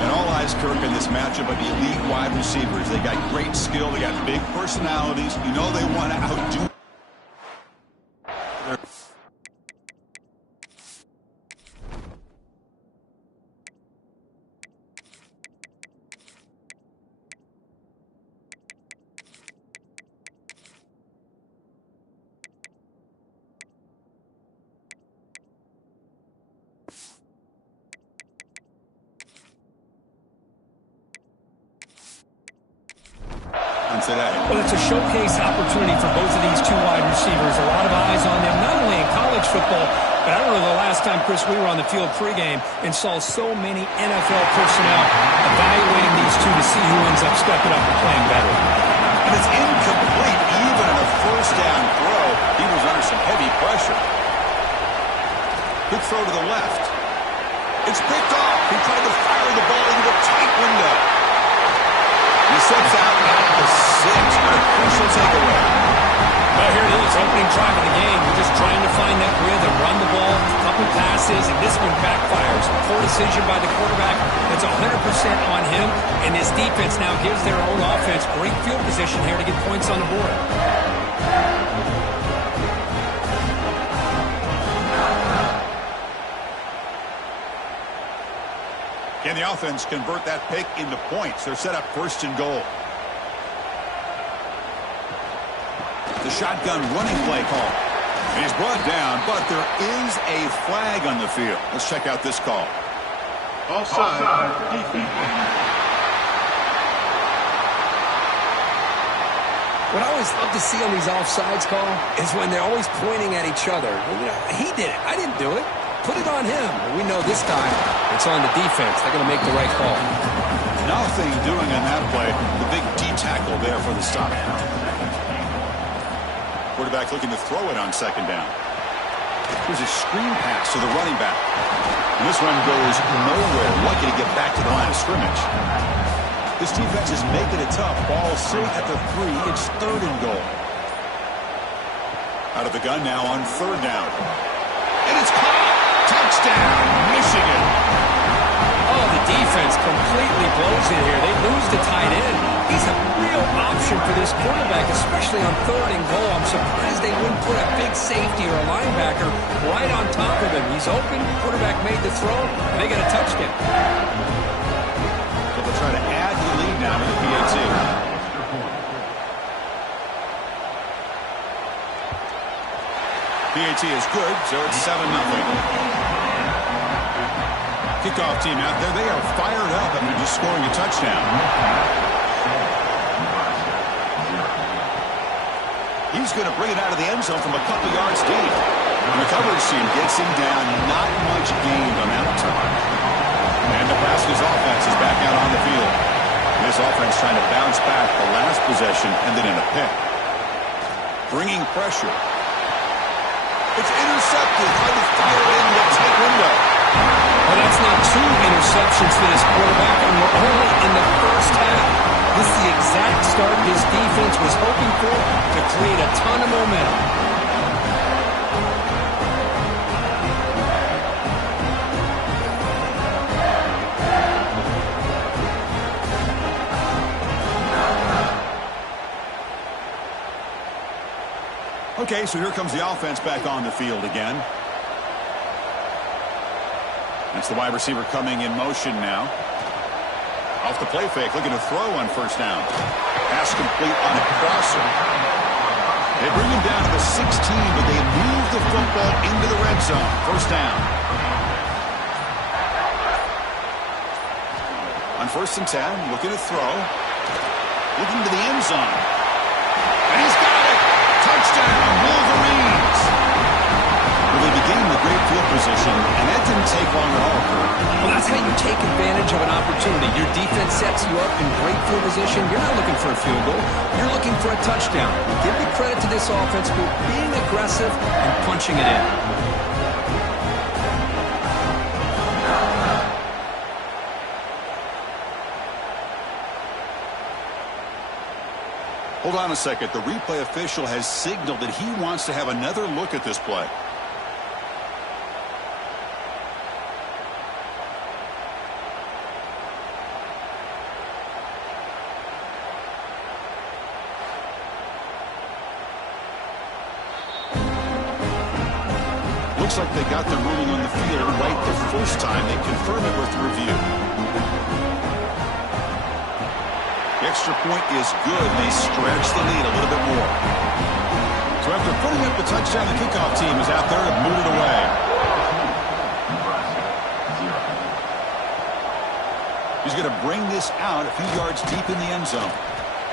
And all eyes, Kirk, in this matchup of the elite wide receivers. They got great skill. They got big personalities. You know they want to outdo. Today. Well, it's a showcase opportunity for both of these two wide receivers. A lot of eyes on them, not only in college football, but I don't know the last time, Chris, we were on the field pregame and saw so many NFL personnel evaluating these two to see who ends up stepping up and playing better. And it's incomplete even in a first down throw. He was under some heavy pressure. Good throw to the left. It's picked off. He tried to fire the ball into a tight window. He steps out at the 6. What a crucial takeaway. Well, here it is, opening drive of the game. We're just trying to find that rhythm, run the ball, a couple passes, and this one backfires. Poor decision by the quarterback. That's 100% on him, and this defense now gives their own offense great field position here to get points on the board. Can the offense convert that pick into points? They're set up first and goal. The shotgun running play call. He's brought down, but there is a flag on the field. Let's check out this call. Offside. Defense. What I always love to see on these offsides call is when they're always pointing at each other. You know, he did it. I didn't do it. Put it on him. We know this time it's on the defense. They're going to make the right call. Nothing doing on that play. The big D tackle there for the stop. Quarterback looking to throw it on second down. Here's a screen pass to the running back. And this one goes nowhere. Lucky to get back to the line of scrimmage. This defense is making it tough. Ball sitting at the 3. It's third and goal. Out of the gun now on third down. And it's caught. Touchdown, Michigan. Oh, the defense completely blows it here. They lose the tight end. He's a real option for this quarterback, especially on third and goal. I'm surprised they wouldn't put a big safety or a linebacker right on top of him. He's open. Quarterback made the throw, and they got a touchdown. So they'll try to add to the lead now to the PAT. PAT is good, so it's 7-0. Kickoff team out there. They are fired up after just scoring a touchdown. He's going to bring it out of the end zone from a couple yards deep. And the coverage team gets him down. Not much gained on that time. And Nebraska's offense is back out on the field. And this offense trying to bounce back the last possession and then in a pick. Bringing pressure. It's intercepted. Trying to fire in the tight window. Well, that's now 2 interceptions for this quarterback, and we're only in the first half. This is the exact start his defense was hoping for to create a ton of momentum. Okay, so here comes the offense back on the field again. That's the wide receiver coming in motion now. Off the play fake, looking to throw on first down. Pass complete on a crosser. They bring him down to the 16, but they move the football into the red zone. First down. On 1st and 10, looking to throw. Looking to the end zone. And he's got it! Touchdown, Wolverines! Well, they began with great field position, and that didn't take long at all. Well, that's how you take advantage of an opportunity. Your defense sets you up in great field position. You're not looking for a field goal. You're looking for a touchdown. Give the credit to this offense for being aggressive and punching it in. Hold on a second. The replay official has signaled that he wants to have another look at this play. Looks like they got their ruling on the field right the first time. They confirm it with the review. The extra point is good. They stretch the lead a little bit more. So after putting up the touchdown, the kickoff team is out there to boot it away. He's going to bring this out a few yards deep in the end zone.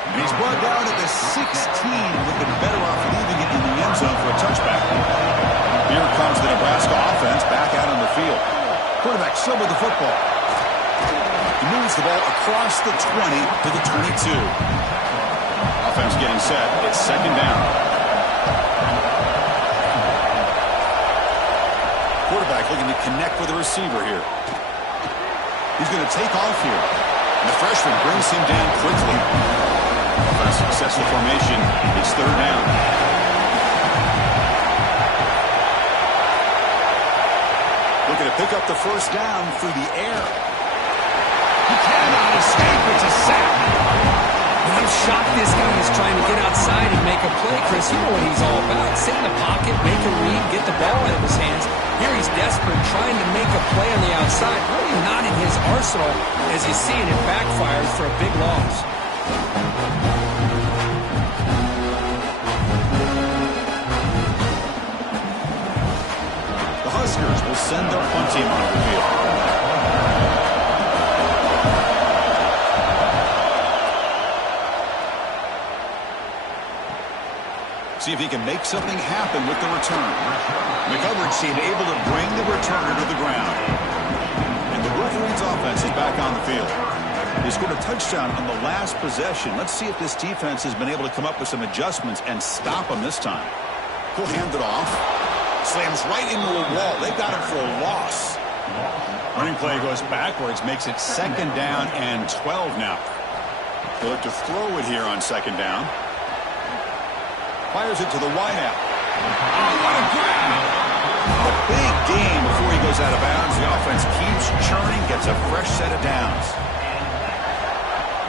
And he's brought down at the 16. Would have been better off leaving it in the end zone for a touchback. Here comes the Nebraska offense back out on the field. Quarterback still with the football. He moves the ball across the 20 to the 22. Offense getting set. It's second down. Quarterback looking to connect with the receiver here. He's going to take off here. And the freshman brings him down quickly. A successful formation. It's third down. Looking to pick up the first down through the air. He cannot escape. It's a sack. I'm shocked this guy is trying to get outside and make a play, Chris. You know what he's all about. Sit in the pocket, make a read, get the ball out of his hands. Here he's desperate, trying to make a play on the outside. Really not in his arsenal, as you see, and it backfires for a big loss. The Huskers will send their punt team on the field. See if he can make something happen with the return. The coverage team able to bring the returner to the ground. And the Wolverines offense is back on the field. They scored a touchdown on the last possession. Let's see if this defense has been able to come up with some adjustments and stop them this time. He'll hand it off. Slams right into a wall. They got him for a loss. Running play goes backwards, makes it second down and 12 now. They'll look to throw it here on second down. Fires it to the wideout. Oh, what a grab! A big gain before he goes out of bounds. The offense keeps churning, gets a fresh set of downs.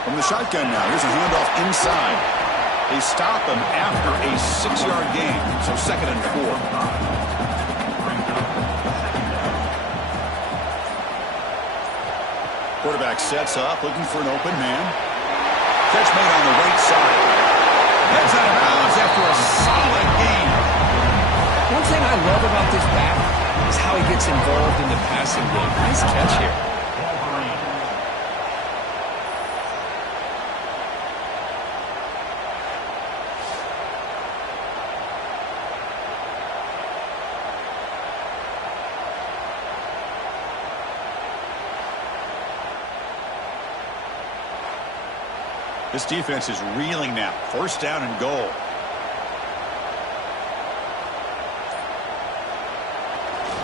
From the shotgun now, here's a handoff inside. They stop him after a 6-yard gain, so second and 4. Quarterback sets up, looking for an open man. Catch made on the right side. Heads out of bounds after a solid game. One thing I love about this back is how he gets involved in the passing game. Nice catch here. This defense is reeling now. First down and goal.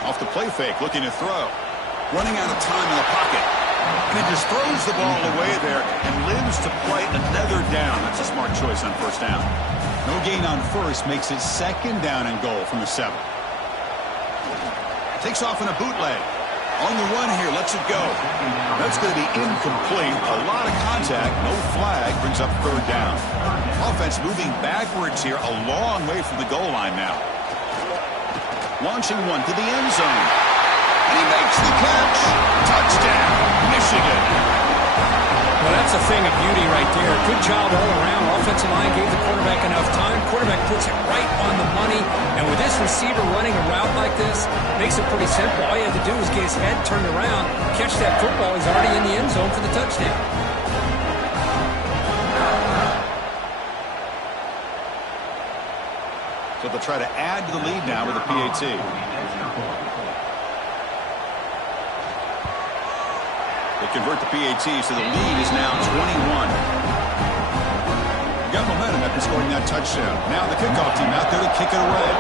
Off the play fake, looking to throw. Running out of time in the pocket. And he just throws the ball away there and lives to play another down. That's a smart choice on first down. No gain on first, makes it second down and goal from the 7. Takes off in a bootleg. On the run here, lets it go. That's going to be incomplete. A lot of contact, no flag, brings up third down. Offense moving backwards here, a long way from the goal line now. Launching one to the end zone. And he makes the catch. Touchdown, Michigan. Well, that's a thing of beauty right there. Good job all around. Offensive line gave the quarterback enough time. Quarterback puts it right on the money. And with this receiver running a route like this, makes it pretty simple. All you have to do is get his head turned around, catch that football. He's already in the end zone for the touchdown. So they'll try to add to the lead now with a PAT. They convert the PAT, so the lead is now 21. Got momentum after scoring that touchdown. Now the kickoff team out there to kick it away.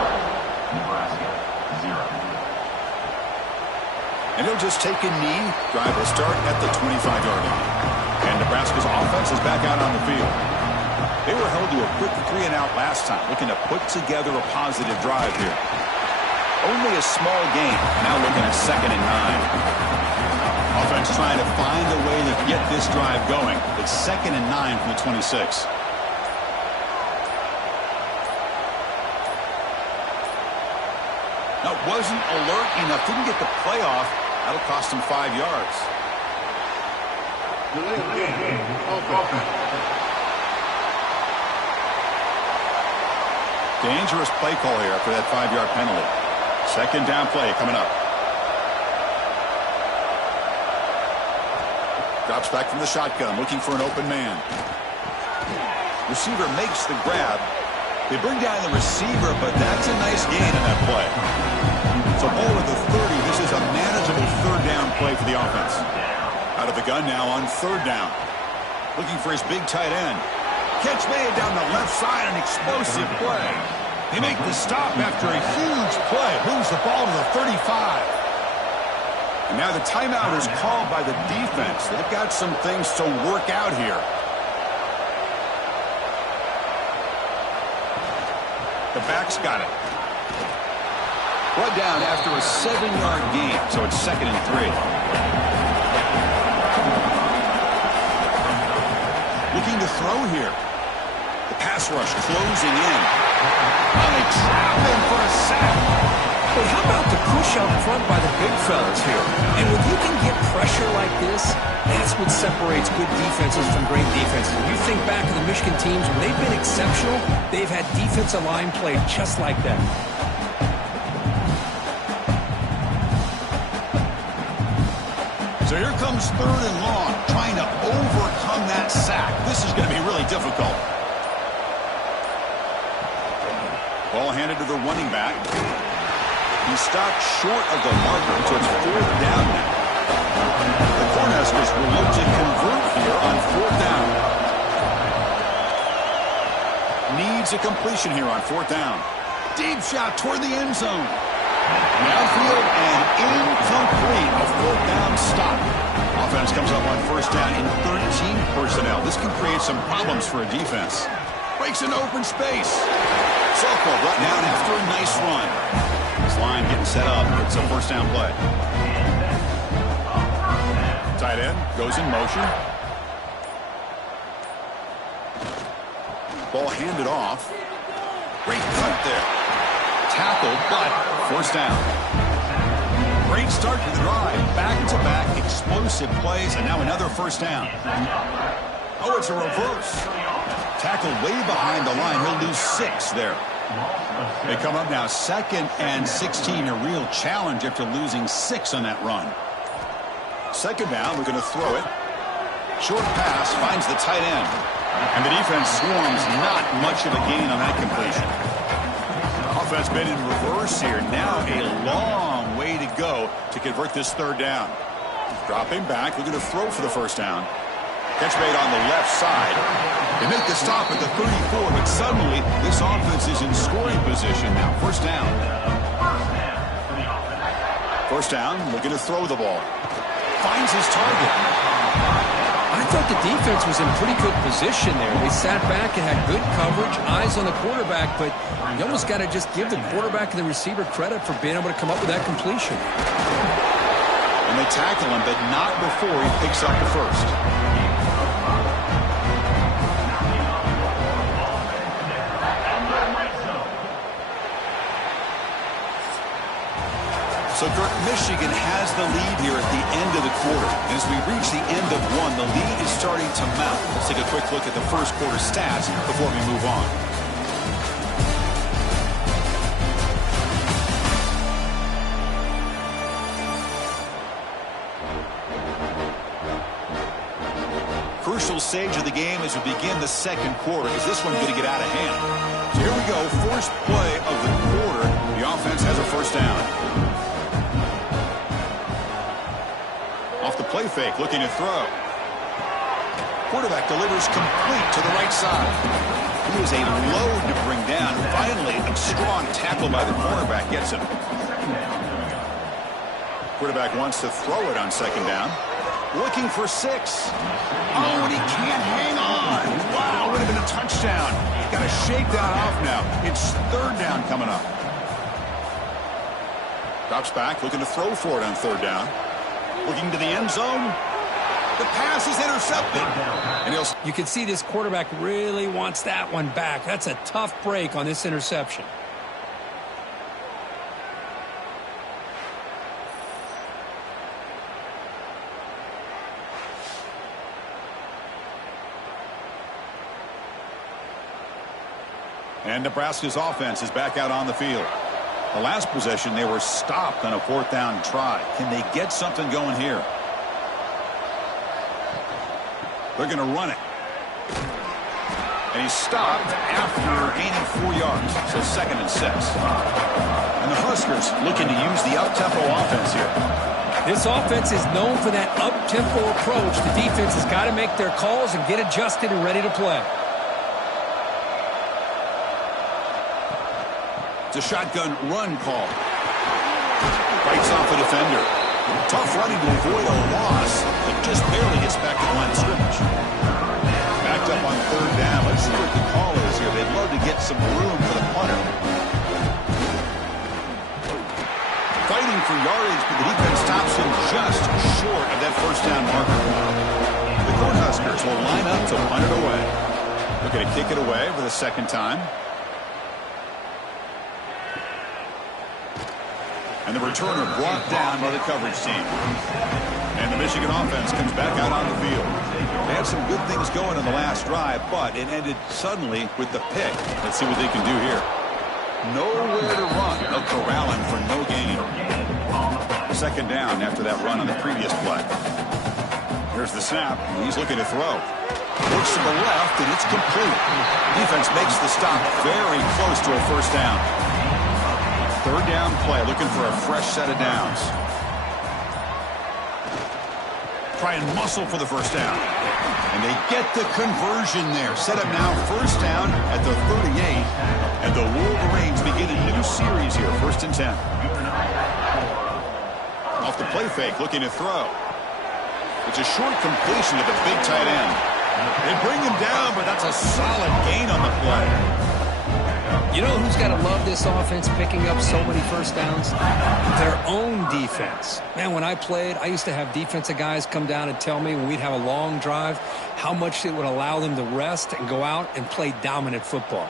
And he'll just take a knee. Drive will start at the 25-yard line. And Nebraska's offense is back out on the field. They were held to a quick 3-and-out last time, looking to put together a positive drive here. Only a small gain. Now looking at 2nd and 9. Offense trying to find a way to get this drive going. It's 2nd and 9 from the 26. Now, wasn't alert enough. Didn't get the play off. That'll cost him 5 yards. Dangerous play call here after that 5-yard penalty. 2nd down play coming up. Drops back from the shotgun, looking for an open man. Receiver makes the grab. They bring down the receiver, but that's a nice gain in that play. So ball at the 30. This is a manageable 3rd down play for the offense. Out of the gun now on 3rd down. Looking for his big tight end. Catch made down the left side, an explosive play. They make the stop after a huge play. Moves the ball to the 35. And now the timeout is called by the defense. They've got some things to work out here. The back's got it. Brought down after a 7-yard gain, so it's 2nd and 3. Looking to throw here. The pass rush closing in. They trap him for a sack. But how about the push out front by the big fellas here? And when you can get pressure like this, that's what separates good defenses from great defenses. You think back to the Michigan teams, when they've been exceptional, they've had defensive line play just like that. So here comes 3rd and long, trying to overcome that sack. This is going to be really difficult. Ball handed to the running back. He stopped short of the marker, so it's 4th down now. The Cornhuskers will look to convert here on 4th down. Needs a completion here on 4th down. Deep shot toward the end zone. Downfield and incomplete. A 4th down stop. Offense comes up on 1st down in 13 personnel. This can create some problems for a defense. Breaks into open space. Softball brought down after a nice run. This line getting set up. It's a 1st down play. Tight end goes in motion. Ball handed off. Great cut there. Tackled, but 1st down. Great start to the drive. Back-to-back explosive plays, and now another 1st down. Oh, it's a reverse. Tackled way behind the line. He'll lose 6 there. They come up now 2nd and 16. A real challenge after losing 6 on that run. 2nd down. We're going to throw it. Short pass finds the tight end. And the defense swarms. Not much of a gain on that completion. Offense been in reverse here. Now a long way to go to convert this 3rd down. Dropping back. We're going to throw for the 1st down. Catch made on the left side. They make the stop at the 34, but suddenly this offense is in scoring position now. 1st down. 1st down. Looking to throw the ball. Finds his target. I thought the defense was in pretty good position there. They sat back and had good coverage, eyes on the quarterback, but you almost got to just give the quarterback and the receiver credit for being able to come up with that completion. And they tackle him, but not before he picks up the 1st. So, Kirk, Michigan has the lead here at the end of the quarter. And as we reach the end of one, the lead is starting to mount. Let's take a quick look at the 1st quarter stats before we move on. Crucial stage of the game as we begin the 2nd quarter. Is this one going to get out of hand? So here we go. First play of the quarter. The offense has a 1st down. Off the play fake, looking to throw. Quarterback delivers complete to the right side. He was a load to bring down. Finally, a strong tackle by the cornerback gets him. Quarterback wants to throw it on 2nd down. Looking for 6. Oh, and he can't hang on. Wow, would have been a touchdown. Got to shake that off now. It's third down coming up. Drops back, looking to throw for it on third down. Looking to the end zone. The pass is intercepted. And you can see this quarterback really wants that one back. That's a tough break on this interception. And Nebraska's offense is back out on the field. The last possession, they were stopped on a fourth down try. Can they get something going here? They're going to run it. And he's stopped after gaining 4 yards. So 2nd and 6. And the Huskers looking to use the up-tempo offense here. This offense is known for that up-tempo approach. The defense has got to make their calls and get adjusted and ready to play. It's a shotgun run call. Bites off a defender. Tough running to avoid a loss. It just barely gets back to the line of scrimmage. Backed up on third down. Let's see what the call is here. They'd love to get some room for the punter. Fighting for yardage, but the defense stops him just short of that first down marker. The Cornhuskers will line up to punt it away. Looking to kick it away for the second time. And the returner brought down by the coverage team. And the Michigan offense comes back out on the field. They had some good things going in the last drive, but it ended suddenly with the pick. Let's see what they can do here. Nowhere to run. They'll corral him for no gain. Second down after that run on the previous play. Here's the snap. He's looking to throw. Looks to the left, and it's complete. Defense makes the stop very close to a first down. Third down play, looking for a fresh set of downs. Try and muscle for the first down. And they get the conversion there. Set up now first down at the 38. And the Wolverines begin a new series here, 1st and 10. Off the play fake, looking to throw. It's a short completion to the big tight end. They bring him down, but that's a solid gain on the play. You know who's got to love this offense picking up so many first downs? Their own defense. Man, when I played, I used to have defensive guys come down and tell me when we'd have a long drive how much it would allow them to rest and go out and play dominant football.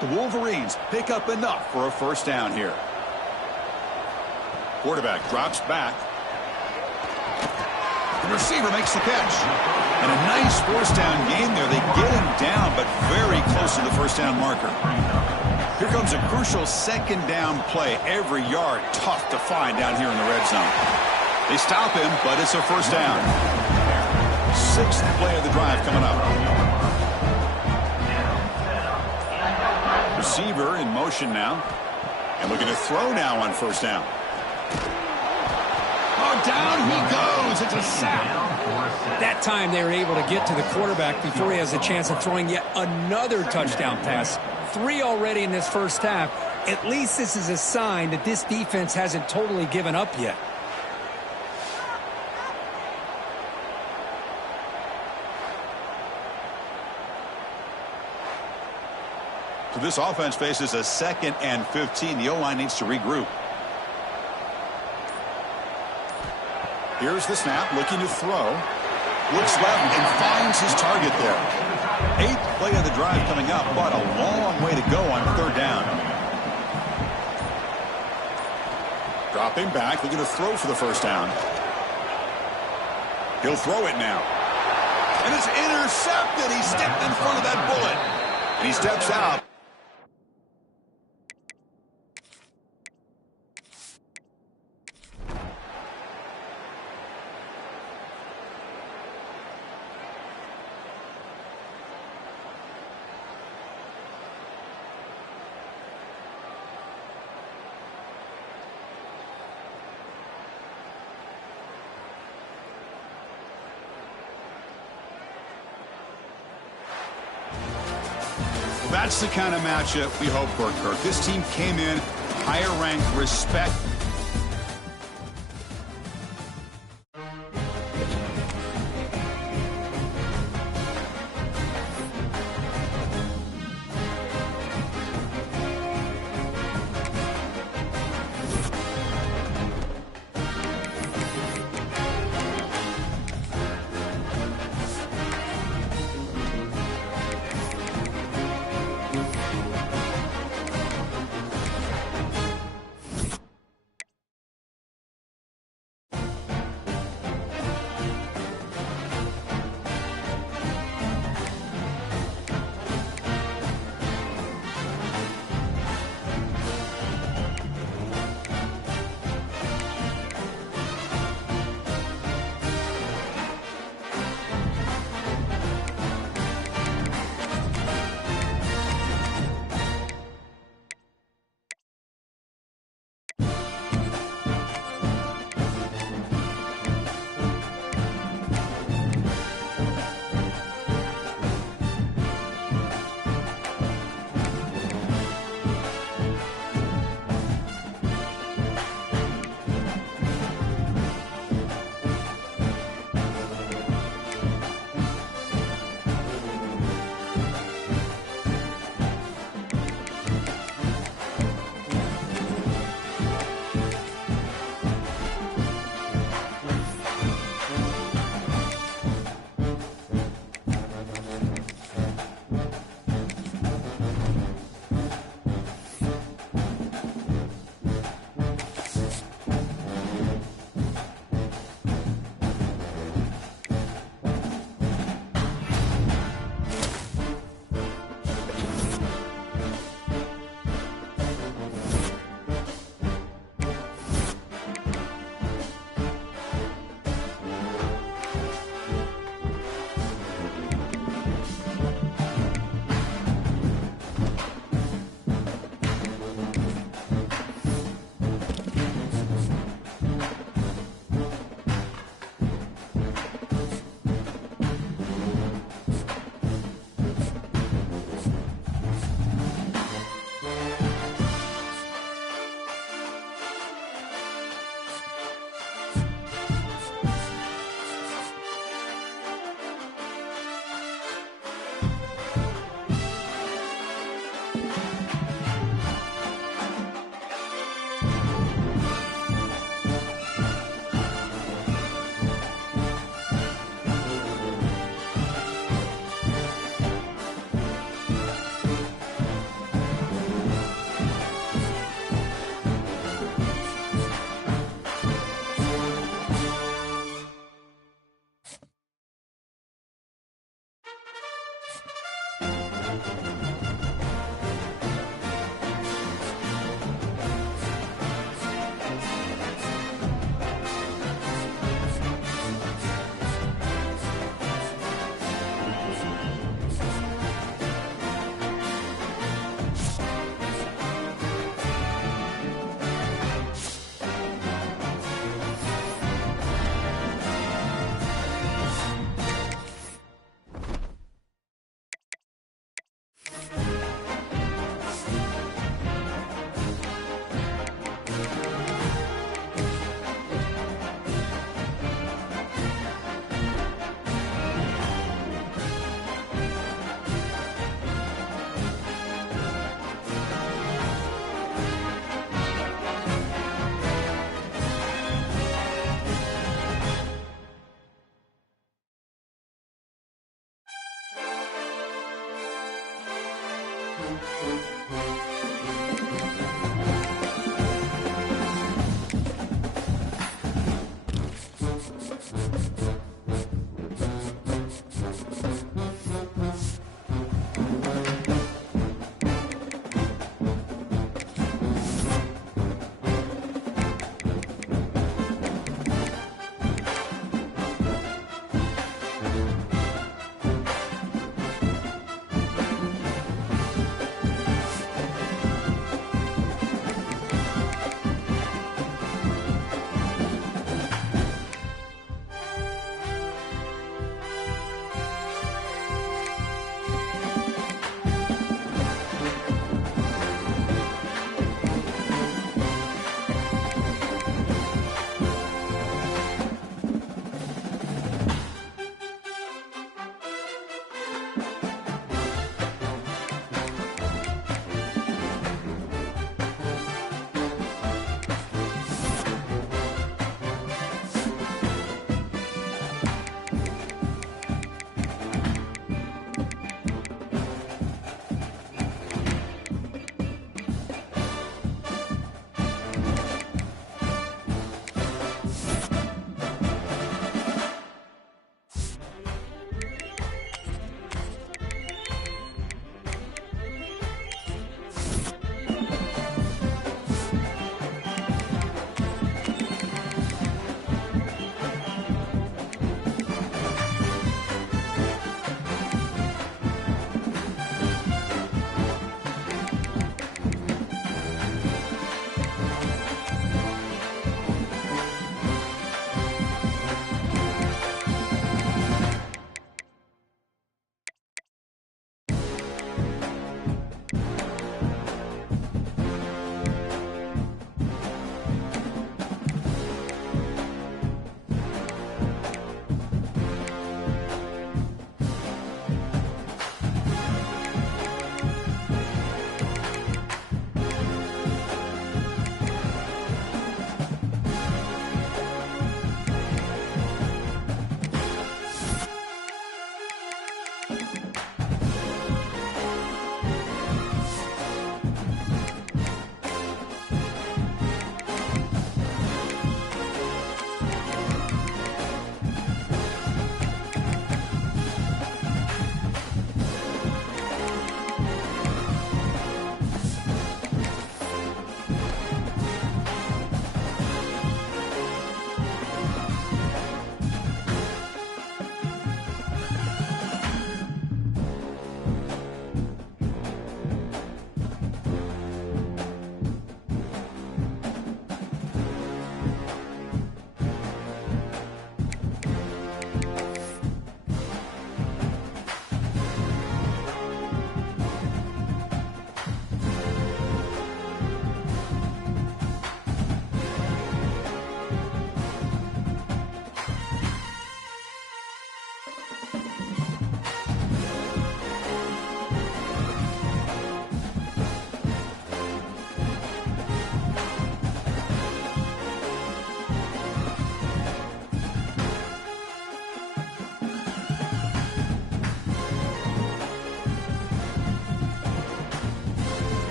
The Wolverines pick up enough for a first down here. Quarterback drops back. The receiver makes the catch. And a nice first down game there. They get him down, but very close to the first down marker. Here comes a crucial second down play. Every yard tough to find down here in the red zone. They stop him, but it's a first down. 6th play of the drive coming up. Receiver in motion now. And looking to throw now on first down. Oh, down he goes. It's a sack. That time they were able to get to the quarterback before he has a chance of throwing yet another touchdown pass. 3 already in this first half. At least this is a sign that this defense hasn't totally given up yet. So this offense faces a 2nd and 15. The O-line needs to regroup. Here's the snap, looking to throw. Looks left and finds his target there. 8th play of the drive coming up, but a long way to go on third down. Dropping back, looking to throw for the first down. He'll throw it now. And it's intercepted. He stepped in front of that bullet. And he steps out. That's the kind of matchup we hope for, Kirk. This team came in higher ranked, respect